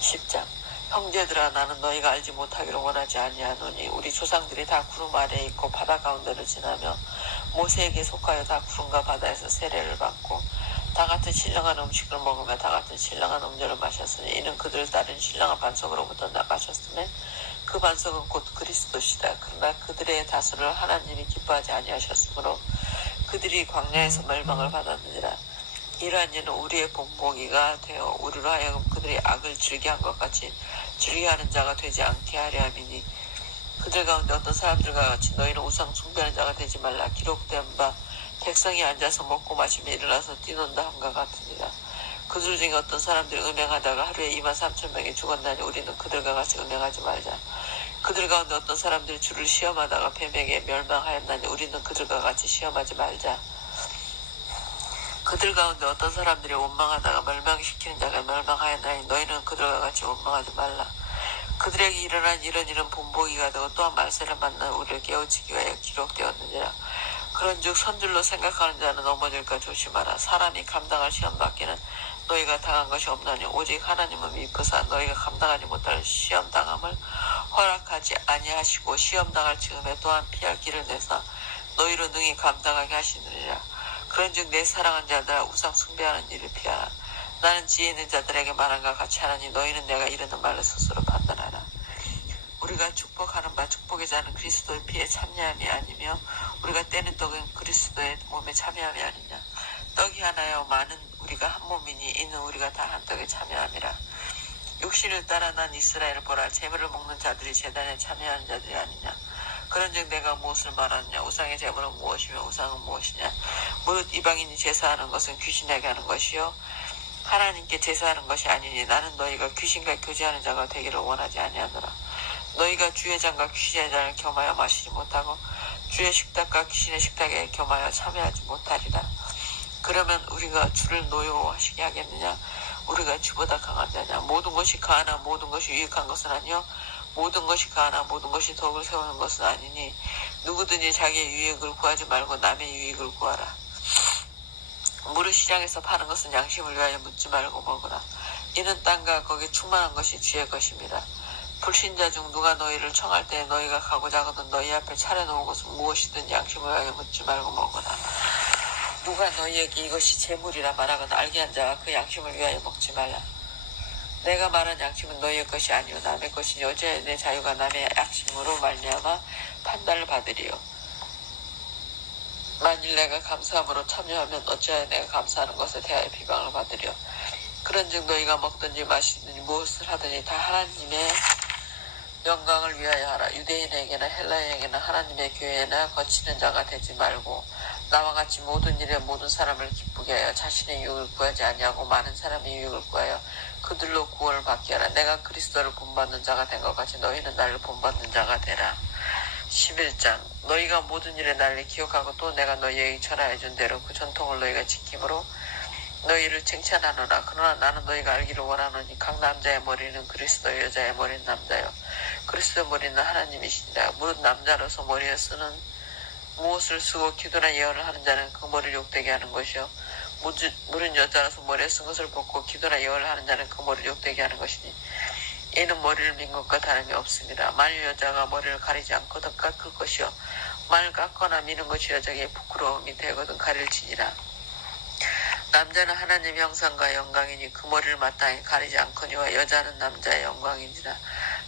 10장 형제들아 나는 너희가 알지 못하기를 원하지 아니하노니 우리 조상들이 다 구름 아래에 있고 바다 가운데를 지나며 모세에게 속하여 다 구름과 바다에서 세례를 받고 다 같은 신령한 음식을 먹으며 다 같은 신령한 음료를 마셨으니 이는 그들을 따른 신령한 반석으로부터 나가셨음에 그 반석은 곧 그리스도시다. 그러나 그들의 다수를 하나님이 기뻐하지 아니하셨으므로 그들이 광야에서 멸망을 받았느니라. 이러한 일은 우리의 본보기가 되어 우리로 하여금 그들이 악을 즐겨한 것 같이 즐겨하는 자가 되지 않게 하려 함이니 그들 가운데 어떤 사람들과 같이 너희는 우상 숭배하는 자가 되지 말라. 기록된 바 백성이 앉아서 먹고 마시며 일어나서 뛰논다 함과 같으니라. 그들 중에 어떤 사람들이 음행하다가 하루에 23,000명이 죽었나니 우리는 그들과 같이 음행하지 말자. 그들 가운데 어떤 사람들이 주를 시험하다가 뱀에게 멸망하였나니 우리는 그들과 같이 시험하지 말자. 그들 가운데 어떤 사람들이 원망하다가 멸망시키는 자가 멸망하였나니 너희는 그들과 같이 원망하지 말라. 그들에게 일어난 이런 일은 본보기가 되고 또한 말세를 만나 우리를 깨우치기 위하여 기록되었느니라. 그런즉 선줄로 생각하는 자는 넘어질까 조심하라. 사람이 감당할 시험 받기는 너희가 당한 것이 없나니 오직 하나님은 미쁘사 너희가 감당하지 못할 시험 당함을 허락하지 아니하시고 시험 당할 즈음에 또한 피할 길을 내사 너희로 능히 감당하게 하시느니라. 그런즉 내 사랑하는 자들아 우상 숭배하는 일을 피하라. 나는 지혜 있는 자들에게 말한 것 같이 하나니 너희는 내가 이르는 말을 스스로 판단하라. 우리가 축복하는 바 축복의 자는 그리스도의 피에 참여함이 아니며 우리가 떼는 떡은 그리스도의 몸에 참여함이 아니냐. 떡이 하나여 많은 우리가 한 몸이니 이는 우리가 다 한 떡에 참여함이라. 육신을 따라 난 이스라엘을 보라. 제물을 먹는 자들이 제단에 참여하는 자들이 아니냐. 그런즉 내가 무엇을 말하느냐. 우상의 제물은 무엇이며 우상은 무엇이냐. 무릇 이방인이 제사하는 것은 귀신에게 하는 것이요 하나님께 제사하는 것이 아니니 나는 너희가 귀신과 교제하는 자가 되기를 원하지 아니하노라. 너희가 주의 잔과 귀신의 잔을 겸하여 마시지 못하고 주의 식탁과 귀신의 식탁에 겸하여 참여하지 못하리라. 그러면 우리가 주를 노여워하시게 하겠느냐. 우리가 주보다 강한 자냐. 모든 것이 가하나 모든 것이 유익한 것은 아니요 모든 것이 가하나 모든 것이 덕을 세우는 것은 아니니 누구든지 자기의 유익을 구하지 말고 남의 유익을 구하라. 물을 시장에서 파는 것은 양심을 위하여 묻지 말고 먹으라. 이는 땅과 거기 충만한 것이 주의 것입니다. 불신자 중 누가 너희를 청할 때 너희가 가고자 하거든 너희 앞에 차려놓은 것은 무엇이든 양심을 위하여 묻지 말고 먹으라. 누가 너희에게 이것이 재물이라 말하거든 알게 한 자가 그 양심을 위하여 먹지 말라. 내가 말한 양심은 너희의 것이 아니오 남의 것이니 어찌하여 내 자유가 남의 양심으로 말미암아 판단을 받으리요. 만일 내가 감사함으로 참여하면 어찌하여 내가 감사하는 것에 대하여 비방을 받으리요. 그런즉 너희가 먹든지 마시든지 무엇을 하든지 다 하나님의 영광을 위하여 하라. 유대인에게나 헬라인에게나 하나님의 교회나 거치는 자가 되지 말고 나와 같이 모든 일에 모든 사람을 기쁘게 하여 자신의 유익을 구하지 아니하고 많은 사람의 유익을 구하여 그들로 구원을 받게 하라. 내가 그리스도를 본받는 자가 된 것 같이 너희는 나를 본받는 자가 되라. 11장 너희가 모든 일에 나를 기억하고 또 내가 너희에게 전하여 준 대로 그 전통을 너희가 지킴으로 너희를 칭찬하노라. 그러나 나는 너희가 알기를 원하노니 각 남자의 머리는 그리스도 여자의 머리는 남자요 그리스도 머리는 하나님이시니라. 무릇 남자로서 머리에 쓰는 무엇을 쓰고 기도나 예언을 하는 자는 그 머리를 욕되게 하는 것이요 무릇 여자로서 머리에 쓴 것을 벗고 기도나 예언을 하는 자는 그 머리를 욕되게 하는 것이니 이는 머리를 민 것과 다름이 없습니다. 만일 여자가 머리를 가리지 않거든 깎을 것이요 만일 깎거나 미는 것이 여자에게 부끄러움이 되거든 가릴지니라. 남자는 하나님의 형상과 영광이니 그 머리를 마땅히 가리지 않거니와 여자는 남자의 영광이니라.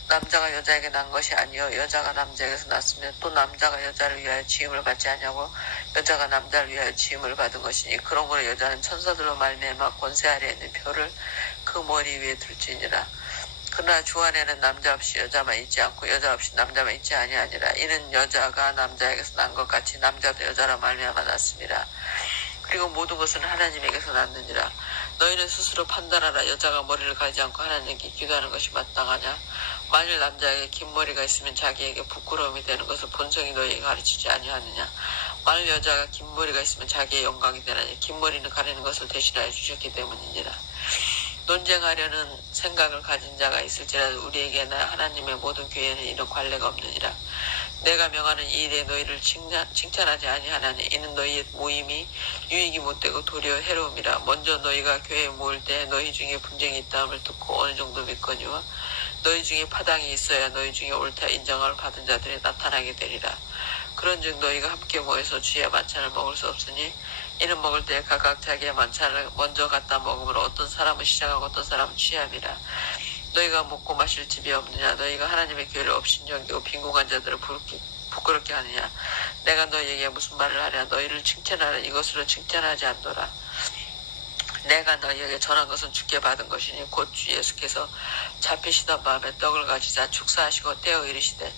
남자가 여자에게 난 것이 아니요 여자가 남자에게서 났으면 또 남자가 여자를 위하여 지음을 받지 아니하고 여자가 남자를 위하여 지음을 받은 것이니 그러므로 여자는 천사들로 말미암아 권세 아래에 있는 표를 그 머리 위에 둘지니라. 그러나 주 안에는 남자 없이 여자만 있지 않고 여자 없이 남자만 있지 아니하니라. 이는 여자가 남자에게서 난 것 같이 남자도 여자로 말미암아 났습니다. 그리고 모든 것은 하나님에게서 났느니라. 너희는 스스로 판단하라. 여자가 머리를 가리지 않고 하나님께 기도하는 것이 마땅하냐. 만일 남자에게 긴 머리가 있으면 자기에게 부끄러움이 되는 것을 본성이 너희에게 가르치지 아니하느냐. 만일 여자가 긴 머리가 있으면 자기의 영광이 되나니 긴 머리는 가리는 것을 대신하여 주셨기 때문이니라. 논쟁하려는 생각을 가진 자가 있을지라도 우리에게나 하나님의 모든 교회는 이런 관례가 없느니라. 내가 명하는 이 일에 너희를 칭찬하지 아니하나니 이는 너희의 모임이 유익이 못되고 도리어 해로움이라. 먼저 너희가 교회에 모일 때 너희 중에 분쟁이 있다함을 듣고 어느 정도 믿거니와 너희 중에 파당이 있어야 너희 중에 옳다 인정을 받은 자들이 나타나게 되리라. 그런즉 너희가 함께 모여서 주의 만찬을 먹을 수 없으니 이는 먹을 때 각각 자기의 만찬을 먼저 갖다 먹으므로 어떤 사람은 시작하고 어떤 사람은 취함이라. 너희가 먹고 마실 집이 없느냐? 너희가 하나님의 교회를 업신여기고 빈궁한 자들을 부끄럽게 하느냐? 내가 너희에게 무슨 말을 하랴? 너희를 칭찬하라. 이것으로 칭찬하지 않노라. 내가 너희에게 전한 것은 주께 받은 것이니 곧 주 예수께서 잡히시던 밤에 떡을 가지자 축사하시고 떼어 이르시되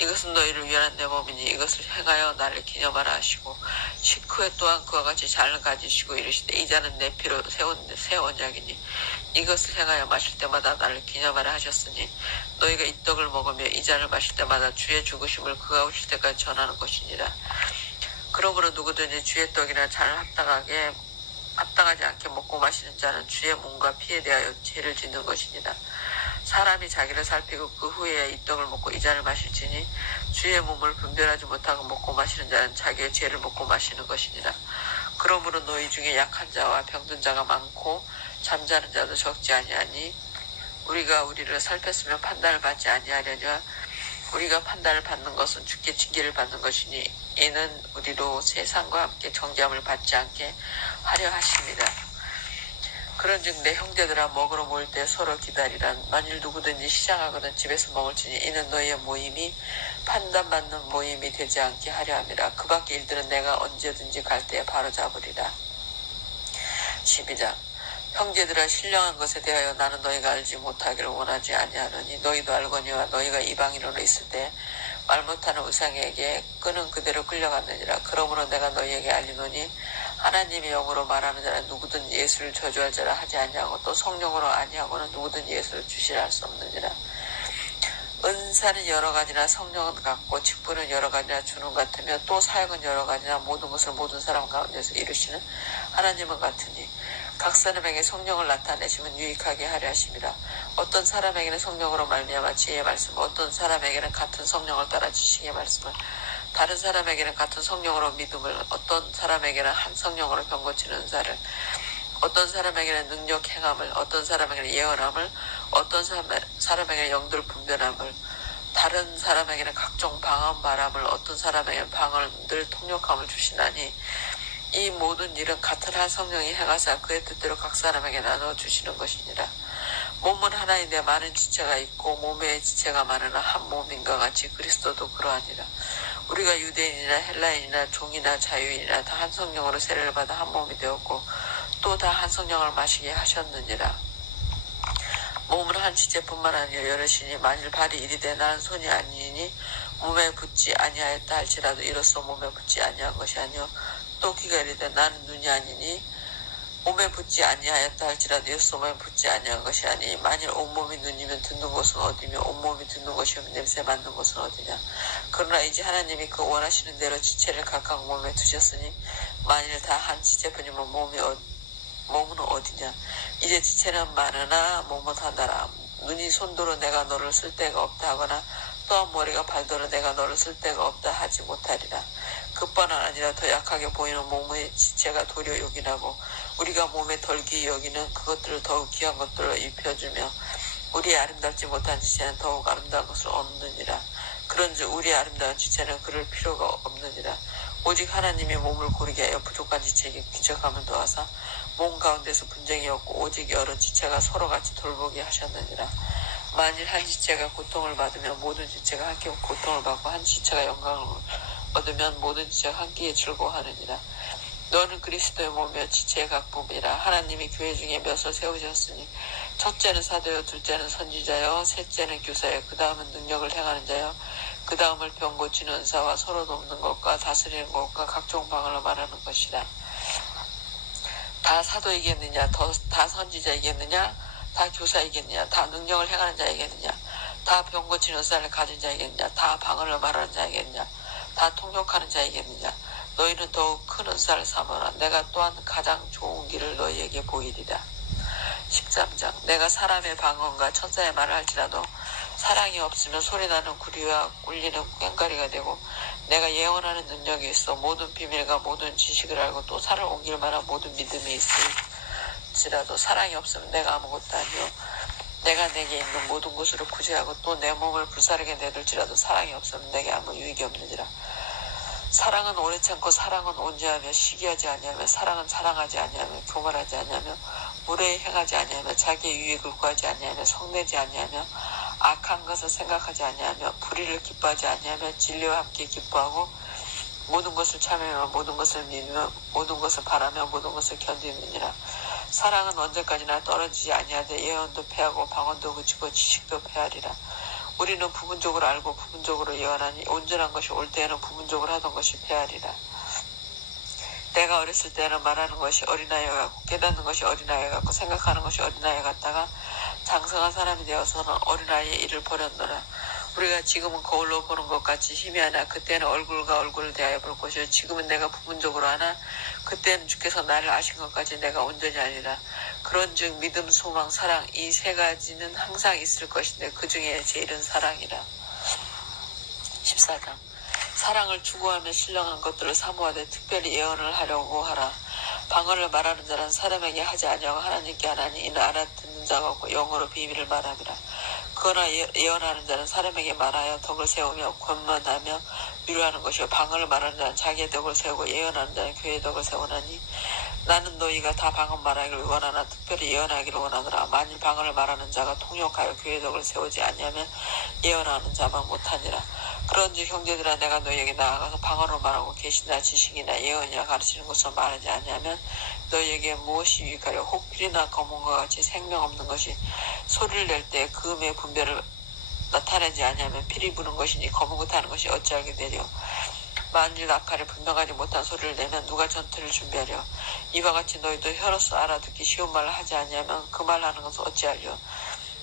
이것은 너희를 위한 내 몸이니 이것을 행하여 나를 기념하라 하시고 식후에 또한 그와 같이 잔을 가지시고 이르시되 이 잔은 내 피로 새 언약이니 이것을 행하여 마실 때마다 나를 기념하라 하셨으니 너희가 이 떡을 먹으며 이 잔을 마실 때마다 주의 죽으심을 그가 오실 때까지 전하는 것이니라. 그러므로 누구든지 주의 떡이나 잔을 합당하지 않게 먹고 마시는 자는 주의 몸과 피에 대하여 죄를 짓는 것이니라. 사람이 자기를 살피고 그 후에 이 떡을 먹고 이 잔을 마실지니 주의 몸을 분별하지 못하고 먹고 마시는 자는 자기의 죄를 먹고 마시는 것이니라. 그러므로 너희 중에 약한 자와 병든 자가 많고 잠자는 자도 적지 아니하니 우리가 우리를 살폈으면 판단을 받지 아니하려냐. 우리가 판단을 받는 것은 주께 징계를 받는 것이니 이는 우리로 세상과 함께 정죄함을 받지 않게 하려 하십니다. 그런즉 내 형제들아 먹으러 모일 때 서로 기다리라. 만일 누구든지 시장하거든 집에서 먹을지니 이는 너희의 모임이 판단받는 모임이 되지 않게 하려 함이라. 그 밖의 일들은 내가 언제든지 갈 때에 바로잡으리라. 12장 형제들아 신령한 것에 대하여 나는 너희가 알지 못하기를 원하지 아니하노니 너희도 알거니와 너희가 이방인으로 있을 때 말 못하는 우상에게 끄는 그대로 끌려갔느니라. 그러므로 내가 너희에게 알리노니 하나님의 영으로 말하는 자는 누구든 예수를 저주할 자라 하지 아니하고 또 성령으로 아니하고는 누구든 예수를 주시라 할 수 없느니라. 은사는 여러 가지나 성령은 같고 직분은 여러 가지나 주는 같으며 또 사역은 여러 가지나 모든 것을 모든 사람 가운데서 이루시는 하나님은 같으니 각 사람에게 성령을 나타내시면 유익하게 하려 하심이라. 어떤 사람에게는 성령으로 말미암아 지혜의 말씀을, 어떤 사람에게는 같은 성령을 따라 지식의 말씀을, 다른 사람에게는 같은 성령으로 믿음을, 어떤 사람에게는 한 성령으로 병 고치는 은사를, 어떤 사람에게는 능력 행함을, 어떤 사람에게는 예언함을, 어떤 사람에게는 영들 분별함을, 다른 사람에게는 각종 방언 말함을, 어떤 사람에게는 방언들 통역함을 주시나니 이 모든 일은 같은 한 성령이 행하사 그의 뜻대로 각 사람에게 나누어 주시는 것이니라. 몸은 하나인데 많은 지체가 있고 몸에 지체가 많으나 한 몸인가 같이 그리스도도 그러하니라. 우리가 유대인이나 헬라인이나 종이나 자유인이나 다 한 성령으로 세례를 받아 한 몸이 되었고 또 다 한 성령을 마시게 하셨느니라. 몸은 한 지체뿐만 아니라 여럿이니 만일 발이 이리되 나는 손이 아니니 몸에 붙지 아니하였다 할지라도 이로써 몸에 붙지 아니한 것이 아니요 또 귀가 이르되 나는 눈이 아니니 몸에 붙지 아니하였다 할지라도 이로써 몸에 붙지 아니한 것이 아니 만일 온몸이 눈이면 듣는 곳은 어디며 온몸이 듣는 것이면 냄새 맡는 곳은 어디냐. 그러나 이제 하나님이 그 원하시는 대로 지체를 각각 몸에 두셨으니 만일 다 한 지체뿐이면 몸은 어디냐. 이제 지체는 많으나 몸은 하나라. 눈이 손도로 내가 너를 쓸 데가 없다 하거나 또한 머리가 발도로 내가 너를 쓸 데가 없다 하지 못하리라. 그뿐 아니라 더 약하게 보이는 몸의 지체가 도리어 요긴하고 우리가 몸에 덜 귀히 여기는 그것들을 더욱 귀한 것들로 입혀주며 우리의 아름답지 못한 지체는 더욱 아름다운 것을 얻느니라. 그런즉 우리의 아름다운 지체는 그럴 필요가 없느니라. 오직 하나님이 몸을 고르게 하여 부족한 지체에게 귀적함을 더하사 몸 가운데서 분쟁이 없고 오직 여러 지체가 서로같이 돌보게 하셨느니라. 만일 한 지체가 고통을 받으면 모든 지체가 함께 고통을 받고 한 지체가 영광을 얻으면 모든 지체가 함께 즐거워하느니라. 너는 그리스도의 몸이며 지체의 각부이라. 하나님이 교회 중에 몇을 세우셨으니 첫째는 사도요 둘째는 선지자요 셋째는 교사요 그 다음은 능력을 행하는 자요 그 다음을 병 고치는 은사와 서로 돕는 것과 다스리는 것과 각종 방언을 말하는 것이라. 다 사도이겠느냐 다 선지자이겠느냐 다 교사이겠느냐 다 능력을 행하는 자이겠느냐 다 병 고치는 은사를 가진 자이겠느냐 다 방언을 말하는 자이겠느냐 다 통역하는 자이겠느냐 너희는 더욱 큰 은사를 삼으라. 내가 또한 가장 좋은 길을 너희에게 보이리라. 13장. 내가 사람의 방언과 천사의 말을 할지라도 사랑이 없으면 소리나는 구리와 울리는 꽹과리가 되고, 내가 예언하는 능력이 있어 모든 비밀과 모든 지식을 알고 또 살을 옮길 만한 모든 믿음이 있을지라도 사랑이 없으면 내가 아무것도 아니요 내가 내게 있는 모든 것으로 구제하고 또 내 몸을 불사르게 내둘지라도 사랑이 없으면 내게 아무 유익이 없느니라. 사랑은 오래 참고 사랑은 온유하며 시기하지 아니하며 사랑은 자랑하지 아니하며 교만하지 아니하며 무례히 행하지 아니하며 자기의 유익을 구하지 아니하며 성내지 아니하며 악한 것을 생각하지 아니하며 불의를 기뻐하지 아니하며 진리와 함께 기뻐하고 모든 것을 참으며 모든 것을 믿으며 모든 것을 바라며 모든 것을 견디느니라. 사랑은 언제까지나 떨어지지 아니하되 예언도 패하고 방언도 그치고 지식도 패하리라. 우리는 부분적으로 알고 부분적으로 예언하니 온전한 것이 올 때에는 부분적으로 하던 것이 패하리라. 내가 어렸을 때는 말하는 것이 어린아이 같고 깨닫는 것이 어린아이 같고 생각하는 것이 어린아이 같다가 장성한 사람이 되어서는 어린아이의 일을 버렸노라. 우리가 지금은 거울로 보는 것 같이 힘이 하나 그때는 얼굴과 얼굴을 대하여 볼 것이요 지금은 내가 부분적으로 하나 그때는 주께서 나를 아신 것까지 내가 온전히 아니라. 그런즉 믿음, 소망, 사랑 이 세 가지는 항상 있을 것인데 그 중에 제일은 사랑이라. 14장. 사랑을 추구하며 신령한 것들을 사모하되 특별히 예언을 하려고 하라. 방언을 말하는 자는 사람에게 하지 아니하고 하나님께 하나니 이는 알아듣는 자가 없고 영어로 비밀을 말함이라. 그러나 예언하는 자는 사람에게 말하여 덕을 세우며 권면하며 위로하는 것이요 방언을 말하는 자는 자기의 덕을 세우고 예언하는 자는 교회의 덕을 세우나니 나는 너희가 다 방언 말하기를 원하나 특별히 예언하기를 원하노라. 만일 방언을 말하는 자가 통역하여 교회의 덕을 세우지 아니하면 예언하는 자만 못하니라. 그런즉 형제들아 내가 너희에게 나아가서 방언을 말하고 계시나 지식이나 예언이나 가르치는 것을 말하지 아니하면 너희에게 무엇이 유익하려. 혹 필이나 검은과 같이 생명 없는 것이 소리를 낼 때 그 음의 분별을 나타내지 아니하면 필이 부는 것이니 검은 것 하는 것이 어찌하게 되려. 만일 낙하를 분명하지 못한 소리를 내면 누가 전투를 준비하려. 이와 같이 너희도 혀로서 알아듣기 쉬운 말을 하지 아니하면 그 말하는 것은 어찌하려.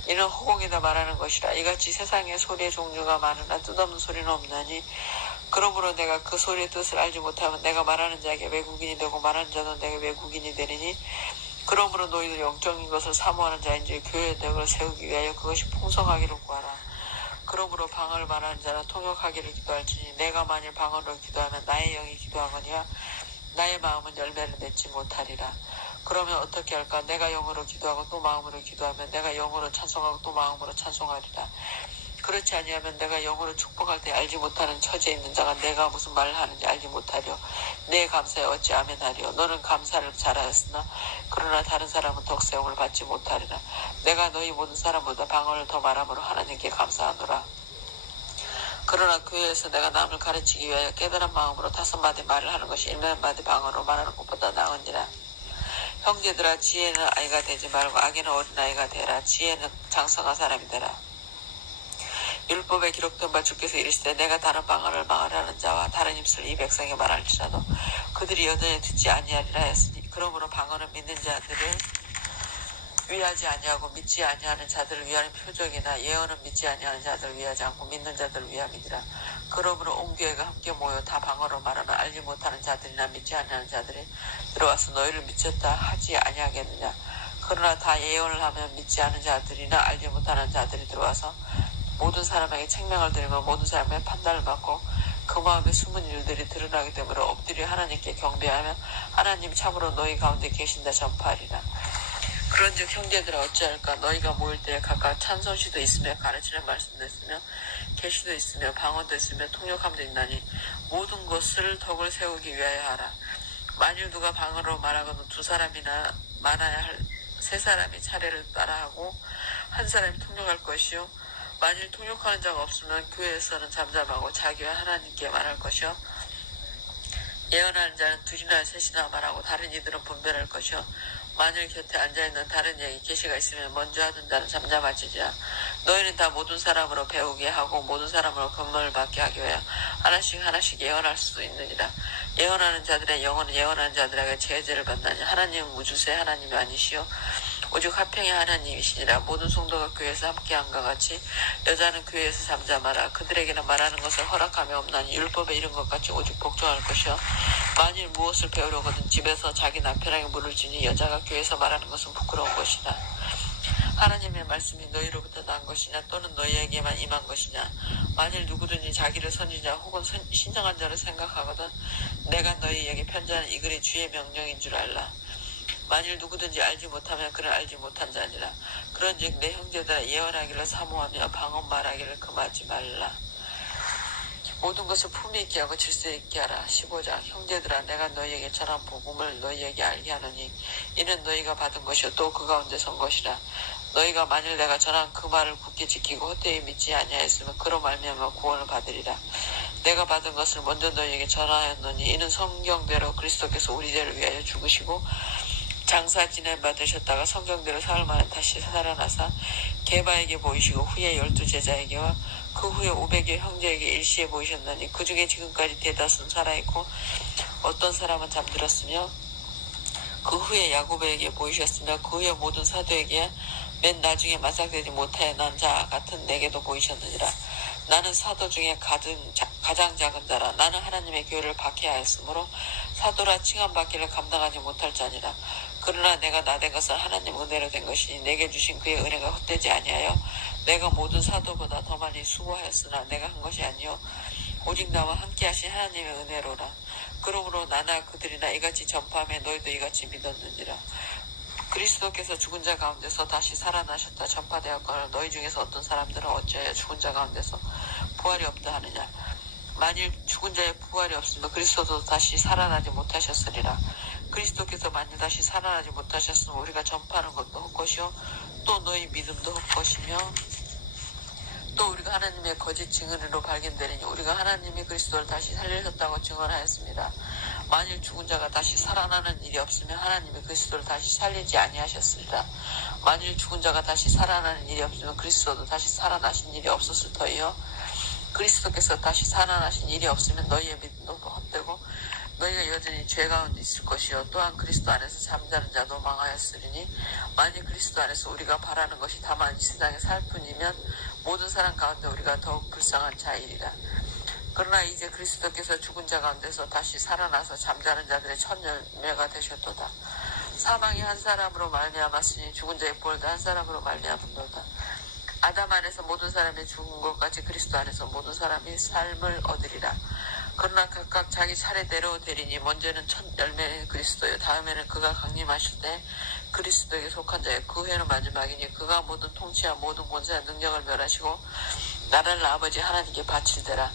이는 허공에다 말하는 것이라. 이같이 세상에 소리의 종류가 많으나 뜻없는 소리는 없나니 그러므로 내가 그 소리의 뜻을 알지 못하면 내가 말하는 자에게 외국인이 되고 말하는 자도 내게 외국인이 되리니 그러므로 너희들 영적인 것을 사모하는 자인지 교회의 덕을 세우기 위하여 그것이 풍성하기를 구하라. 그러므로 방언을 말하는 자는 통역하기를 기도할지니 내가 만일 방언으로 기도하면 나의 영이 기도하거니와 나의 마음은 열매를 맺지 못하리라. 그러면 어떻게 할까? 내가 영으로 기도하고 또 마음으로 기도하면 내가 영으로 찬송하고 또 마음으로 찬송하리라. 그렇지 아니하면 내가 영으로 축복할 때 알지 못하는 처지에 있는 자가 내가 무슨 말을 하는지 알지 못하려. 내 감사에 어찌 아멘하리요. 너는 감사를 잘하였으나 그러나 다른 사람은 덕세움을 받지 못하리라. 내가 너희 모든 사람보다 방언을 더 말함으로 하나님께 감사하노라. 그러나 교회에서 내가 남을 가르치기 위하여 깨달은 마음으로 5마디 말을 하는 것이 7마디 방언으로 말하는 것보다 나으니라. 형제들아 지혜는 아이가 되지 말고 악에는 어린아이가 되라. 지혜는 장성한 사람이 되라. 율법에 기록된 바 주께서 이르시되 내가 다른 방언을 말하는 자와 다른 입술을 이 백성에 말할지라도 그들이 여전히 듣지 아니하리라 했으니 그러므로 방언은 믿는 자들을 위하지 아니하고 믿지 아니하는 자들을 위하는 표적이나 예언은 믿지 아니하는 자들을 위하지 않고 믿는 자들을 위함이니라. 그러므로 온 교회가 함께 모여 다 방언으로 말하면 알지 못하는 자들이나 믿지 아니하는 자들이 들어와서 너희를 미쳤다 하지 아니하겠느냐. 그러나 다 예언을 하면 믿지 않은 자들이나 알지 못하는 자들이 들어와서 모든 사람에게 책명을 드리며 모든 사람의 판단을 받고 그 마음에 숨은 일들이 드러나기 때문에 엎드려 하나님께 경배하며 하나님이 참으로 너희 가운데 계신다 전파하리라. 그런즉 형제들아 어찌할까? 너희가 모일 때 각각 찬송시도 있으며 가르치는 말씀도 있으며 계시도 있으며 방언도 있으며 통역함도 있나니 모든 것을 덕을 세우기 위하여 하라. 만일 누가 방언으로 말하거든 2사람이나 많아야 할 3사람이 차례를 따라하고 한 사람이 통역할 것이요 만일 통역하는 자가 없으면 교회에서는 잠잠하고 자기와 하나님께 말할 것이요 예언하는 자는 2이나 3이나 말하고 다른 이들은 분별할 것이요 만일 곁에 앉아있는 다른 얘기 계시가 있으면 먼저 하던 자는 잠잠할지니라. 너희는 다 모든 사람으로 배우게 하고 모든 사람으로 권면을 받게 하기 위하여 하나씩 예언할 수 있느니라. 예언하는 자들의 영혼은 예언하는 자들에게 제재를 받나니 하나님은 우주세 하나님이 아니시요 오직 화평의 하나님이시니라. 모든 성도가 교회에서 함께한과 같이 여자는 교회에서 잠잠하라. 그들에게는 말하는 것을 허락하며 없나니 율법에 이른 것 같이 오직 복종할 것이요 만일 무엇을 배우려거든 집에서 자기 남편에게 물을 주니 여자가 교회에서 말하는 것은 부끄러운 것이다. 하나님의 말씀이 너희로부터 난 것이냐 또는 너희에게만 임한 것이냐. 만일 누구든지 자기를 선지자 혹은 신성한 자로 생각하거든 내가 너희에게 편지하는 이 글이 주의 명령인 줄 알라. 만일 누구든지 알지 못하면 그를 알지 못한 자니라. 그런즉 내 형제들아 예언하기를 사모하며 방언 말하기를 금하지 말라. 모든 것을 품위 있게 하고 질서 있게 하라. 15장 형제들아 내가 너희에게 전한 복음을 너희에게 알게 하노니 이는 너희가 받은 것이요 또 그 가운데 선 것이라. 너희가 만일 내가 전한 그 말을 굳게 지키고 헛되이 믿지 아니하였으면 그로 말미암아 구원을 받으리라. 내가 받은 것을 먼저 너희에게 전하였노니 이는 성경대로 그리스도께서 우리 죄를 위하여 죽으시고 장사 지낸 바 되셨다가 성경대로 사흘 만에 다시 살아나사 게바에게 보이시고 후에 12제자에게와 그 후에 500여 형제에게 일시에 보이셨나니 그 중에 지금까지 대다수는 살아있고 어떤 사람은 잠들었으며 그 후에 야고보에게 보이셨으며 그 후에 모든 사도에게 맨 나중에 만삭되지 못하여 난 자 같은 내게도 보이셨느니라. 나는 사도 중에 가장 작은 자라. 나는 하나님의 교회를 박해하였으므로 사도라 칭함받기를 감당하지 못할 자니라. 그러나 내가 나된 것은 하나님 은혜로 된 것이니 내게 주신 그의 은혜가 헛되지 아니하여 내가 모든 사도보다 더 많이 수고하였으나 내가 한 것이 아니요 오직 나와 함께 하신 하나님의 은혜로라. 그러므로 나나 그들이나 이같이 전파하며 너희도 이같이 믿었느니라. 그리스도께서 죽은 자 가운데서 다시 살아나셨다 전파되었거늘 너희 중에서 어떤 사람들은 어찌하여 죽은 자 가운데서 부활이 없다 하느냐. 만일 죽은 자의 부활이 없으면 그리스도도 다시 살아나지 못하셨으리라. 그리스도께서 만일 다시 살아나지 못하셨으면 우리가 전파하는 것도 헛것이요 또 너희 믿음도 헛것이며 또 우리가 하나님의 거짓 증언으로 발견되리니 우리가 하나님이 그리스도를 다시 살리셨다고 증언하였습니다. 만일 죽은 자가 다시 살아나는 일이 없으면 하나님이 그리스도를 다시 살리지 아니하셨으리라. 만일 죽은 자가 다시 살아나는 일이 없으면 그리스도도 다시 살아나신 일이 없었을 터이요 그리스도께서 다시 살아나신 일이 없으면 너희의 믿음도 헛되고 너희가 여전히 죄 가운데 있을 것이요 또한 그리스도 안에서 잠자는 자도 망하였으리니 만일 그리스도 안에서 우리가 바라는 것이 다만 이 세상에 살 뿐이면 모든 사람 가운데 우리가 더욱 불쌍한 자이리라. 그러나 이제 그리스도께서 죽은 자 가운데서 다시 살아나서 잠자는 자들의 첫 열매가 되셨도다. 사망이 한 사람으로 말미암았으니 죽은 자의 부활도 한 사람으로 말미암았도다. 아담 안에서 모든 사람이 죽은 것 같이 그리스도 안에서 모든 사람이 삶을 얻으리라. 그러나 각각 자기 차례대로 되리니 먼저는 첫 열매는 그리스도요 다음에는 그가 강림하실 때 그리스도에게 속한 자요 그 후에는 마지막이니 그가 모든 통치와 모든 권세와 능력을 멸하시고 나라를 아버지 하나님께 바칠되라.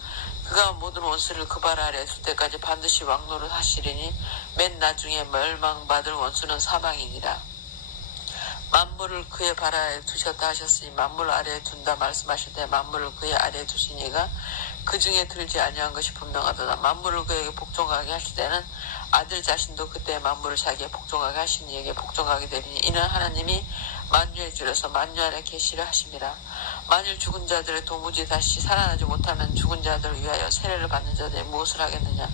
그가 모든 원수를 그 발 아래에 둘 때까지 반드시 왕노를 하시리니 맨 나중에 멸망받을 원수는 사망이니라. 만물을 그의 발 아래에 두셨다 하셨으니 만물 아래에 둔다 말씀하실 때 만물을 그의 아래에 두시니가 그 중에 들지 아니한 것이 분명하도다. 만물을 그에게 복종하게 하실 때는 아들 자신도 그때 만물을 자기에 복종하게 하신 이에게 복종하게 되리니 이는 하나님이 만유의 줄에서 만유 안에 계시를 하심이라. 만일 죽은 자들의 도무지 다시 살아나지 못하면 죽은 자들을 위하여 세례를 받는 자들이 무엇을 하겠느냐.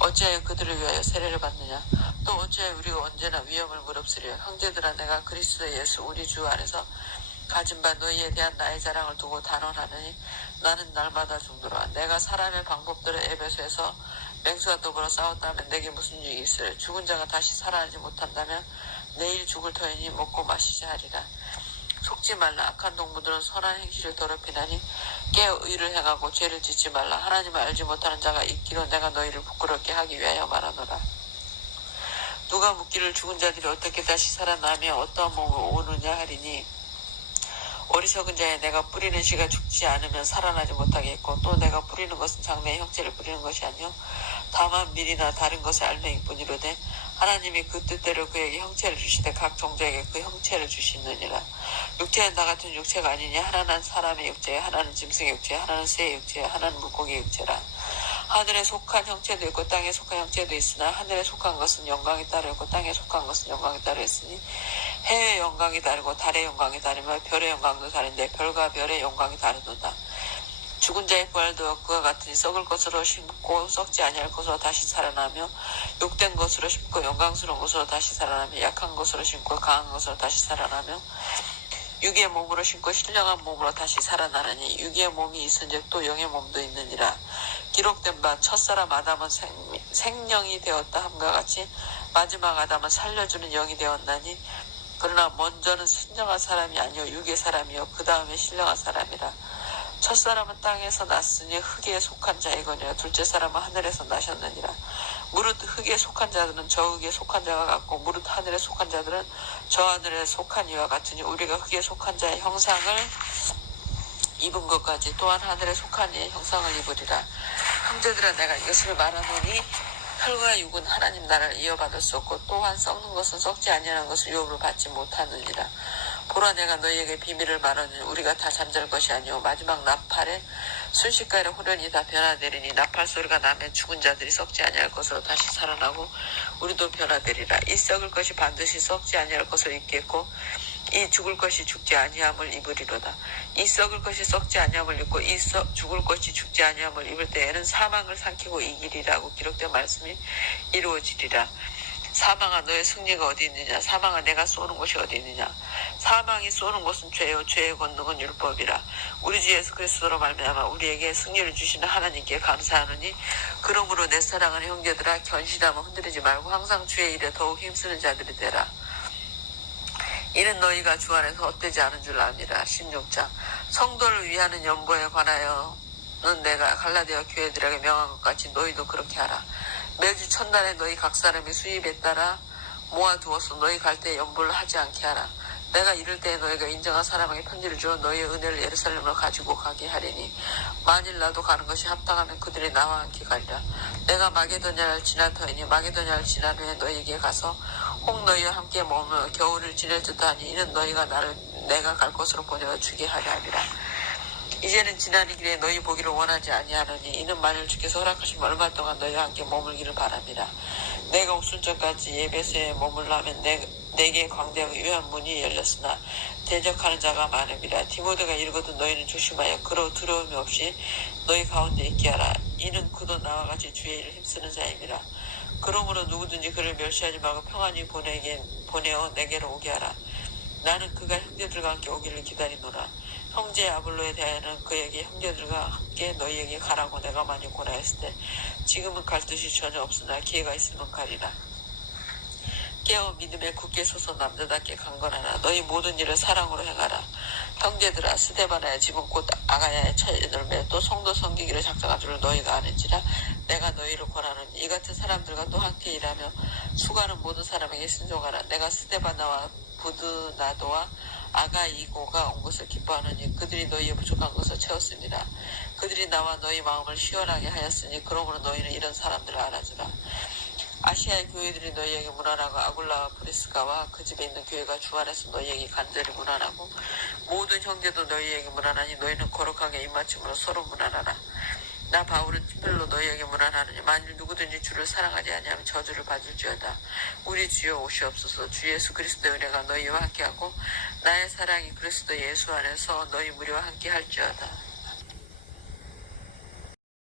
어찌하여 그들을 위하여 세례를 받느냐. 또 어찌하여 우리가 언제나 위험을 무릅쓰려. 형제들아 내가 그리스도 예수 우리 주 안에서 가진 바 너희에 대한 나의 자랑을 두고 단언하느니 나는 날마다 죽노라. 내가 사람의 방법대로 에베소에서 맹수와 더불어 싸웠다면 내게 무슨 유익이 있으려. 죽은 자가 다시 살아나지 못한다면 내일 죽을 터이니 먹고 마시자 하리라. 속지 말라. 악한 동무들은 선한 행실을 더럽히나니 깨어 의를 행하고 죄를 짓지 말라. 하나님을 알지 못하는 자가 있기로 내가 너희를 부끄럽게 하기 위하여 말하노라. 누가 묻기를 죽은 자들이 어떻게 다시 살아나며 어떠한 몸으로 오느냐 하리니 어리석은 자에 내가 뿌리는 씨가 죽지 않으면 살아나지 못하겠고 또 내가 뿌리는 것은 장래의 형체를 뿌리는 것이 아니요 다만 밀이나 다른 것의 알맹이 뿐이로되 하나님이 그 뜻대로 그에게 형체를 주시되 각 종자에게 그 형체를 주시느니라. 육체는 다 같은 육체가 아니냐. 하나는 사람의 육체, 하나는 짐승의 육체, 하나는 새의 육체, 하나는 물고기의 육체라. 하늘에 속한 형체도 있고 땅에 속한 형체도 있으나 하늘에 속한 것은 영광에 따르 있고 땅에 속한 것은 영광에 따르 있으니 해의 영광이 다르고 달의 영광이 다르며 별의 영광도 다른데 별과 별의 영광이 다르도다. 죽은 자의 부활도 그와 같으니 썩을 것으로 심고 썩지 아니할 것으로 다시 살아나며 욕된 것으로 심고 영광스러운 것으로 다시 살아나며 약한 것으로 심고 강한 것으로 다시 살아나며 육의 몸으로 심고 신령한 몸으로 다시 살아나느니 육의 몸이 있은즉 또 영의 몸도 있느니라. 기록된 바 첫사람 아담은 생령이 되었다 함과 같이 마지막 아담은 살려주는 영이 되었나니 그러나 먼저는 신령한 사람이 아니요 육의 사람이요 그 다음에 신령한 사람이라. 첫사람은 땅에서 났으니 흙에 속한 자이거니와 둘째 사람은 하늘에서 나셨느니라. 무릇 흙에 속한 자들은 저 흙에 속한 자와 같고 무릇 하늘에 속한 자들은 저 하늘에 속한 이와 같으니 우리가 흙에 속한 자의 형상을 입은 것까지 또한 하늘에 속한 이의 형상을 입으리라. 형제들아 내가 이것을 말하노니 혈과 육은 하나님 나라를 이어받을 수 없고 또한 썩는 것은 썩지 아니하는 것을 유업을 받지 못하느니라. 보라 내가 너희에게 비밀을 말하노니 우리가 다 잠잘 것이 아니오 마지막 나팔에 순식간에 호련히 다 변화되리니 나팔 소리가 나면 죽은 자들이 썩지 아니할 것으로 다시 살아나고 우리도 변화되리라. 이 썩을 것이 반드시 썩지 아니할 것을 입겠고 이 죽을 것이 죽지 아니함을 입으리로다. 이 썩을 것이 썩지 아니함을 입고 이 죽을 것이 죽지 아니함을 입을 때에는 사망을 삼키고 이기리라고 기록된 말씀이 이루어지리라. 사망아 너의 승리가 어디 있느냐. 사망아 내가 쏘는 곳이 어디 있느냐. 사망이 쏘는 곳은 죄요 죄의 권능은 율법이라. 우리 주 예수 그리스도로 말미암아 우리에게 승리를 주시는 하나님께 감사하노니 그러므로 내 사랑하는 형제들아 견실함을 흔들리지 말고 항상 주의 일에 더욱 힘쓰는 자들이 되라. 이는 너희가 주 안에서 헛되지 않은 줄 아니라. 16장 성도를 위하는 연보에 관하여는 내가 갈라디아 교회들에게 명한 것 같이 너희도 그렇게 하라. 매주 첫날에 너희 각 사람이 수입에 따라 모아두어서 너희 갈 때 연보를 하지 않게 하라. 내가 이럴 때에 너희가 인정한 사람에게 편지를 주어 너희의 은혜를 예루살렘으로 가지고 가게 하리니 만일 나도 가는 것이 합당하면 그들이 나와 함께 가리라. 내가 마게도냐를 지날 터이니 마게도냐를 지난 후에 너희에게 가서 혹 너희와 함께 머물러 겨울을 지낼 듯 하니 이는 너희가 내가 갈 곳으로 보내어 주게 하려 함이라. 이제는 지나는 길에 너희 보기를 원하지 아니하노니 이는 만일 주께서 허락하시면 얼마 동안 너희와 함께 머물기를 바랍니다. 내가 옥순 전까지 예배소에 머물라면 내게 광대하고 유한 문이 열렸으나 대적하는 자가 많음이라. 디모데가 이르거든 너희는 조심하여 그로 두려움이 없이 너희 가운데 있게 하라. 이는 그도 나와 같이 주의 일을 힘쓰는 자임이라. 그러므로 누구든지 그를 멸시하지 말고 평안히 보내어 내게로 오게 하라. 나는 그가 형제들과 함께 오기를 기다리노라. 형제 아볼로에 대하여는 그에게 형제들과 함께 너희에게 가라고 내가 많이 권하였을 때 지금은 갈 뜻이 전혀 없으나 기회가 있으면 가리라. 깨어 믿음에 굳게 서서 남자답게 강건하라. 너희 모든 일을 사랑으로 행하라. 형제들아 스데바나의 집은 곧 아가야의 처녀들매 또 성도 섬기기를 작정한 줄을 너희가 아는지라. 내가 너희를 권하노니 이 같은 사람들과 또 함께 일하며 수고하는 모든 사람에게 순종하라. 내가 스데바나와 부드나도와 아가이고가 온 것을 기뻐하느니 그들이 너희의 부족한 것을 채웠습니다. 그들이 나와 너희 마음을 시원하게 하였으니 그러므로 너희는 이런 사람들을 알아주라. 아시아의 교회들이 너희에게 문안하고 아굴라와 브리스가와 그 집에 있는 교회가 주 안에서 너희에게 간절히 문안하고 모든 형제도 너희에게 문안하니 너희는 거룩하게 입맞춤으로 서로 문안하라. 나 바울은 팀별로 너희에게 문안하느니 만일 누구든지 주를 사랑하지 아니하면 저주를 받을지어다. 우리 주여 오시옵소서. 주 예수 그리스도의 은혜가 너희와 함께하고 나의 사랑이 그리스도 예수 안에서 너희 무리와 함께 할지어다.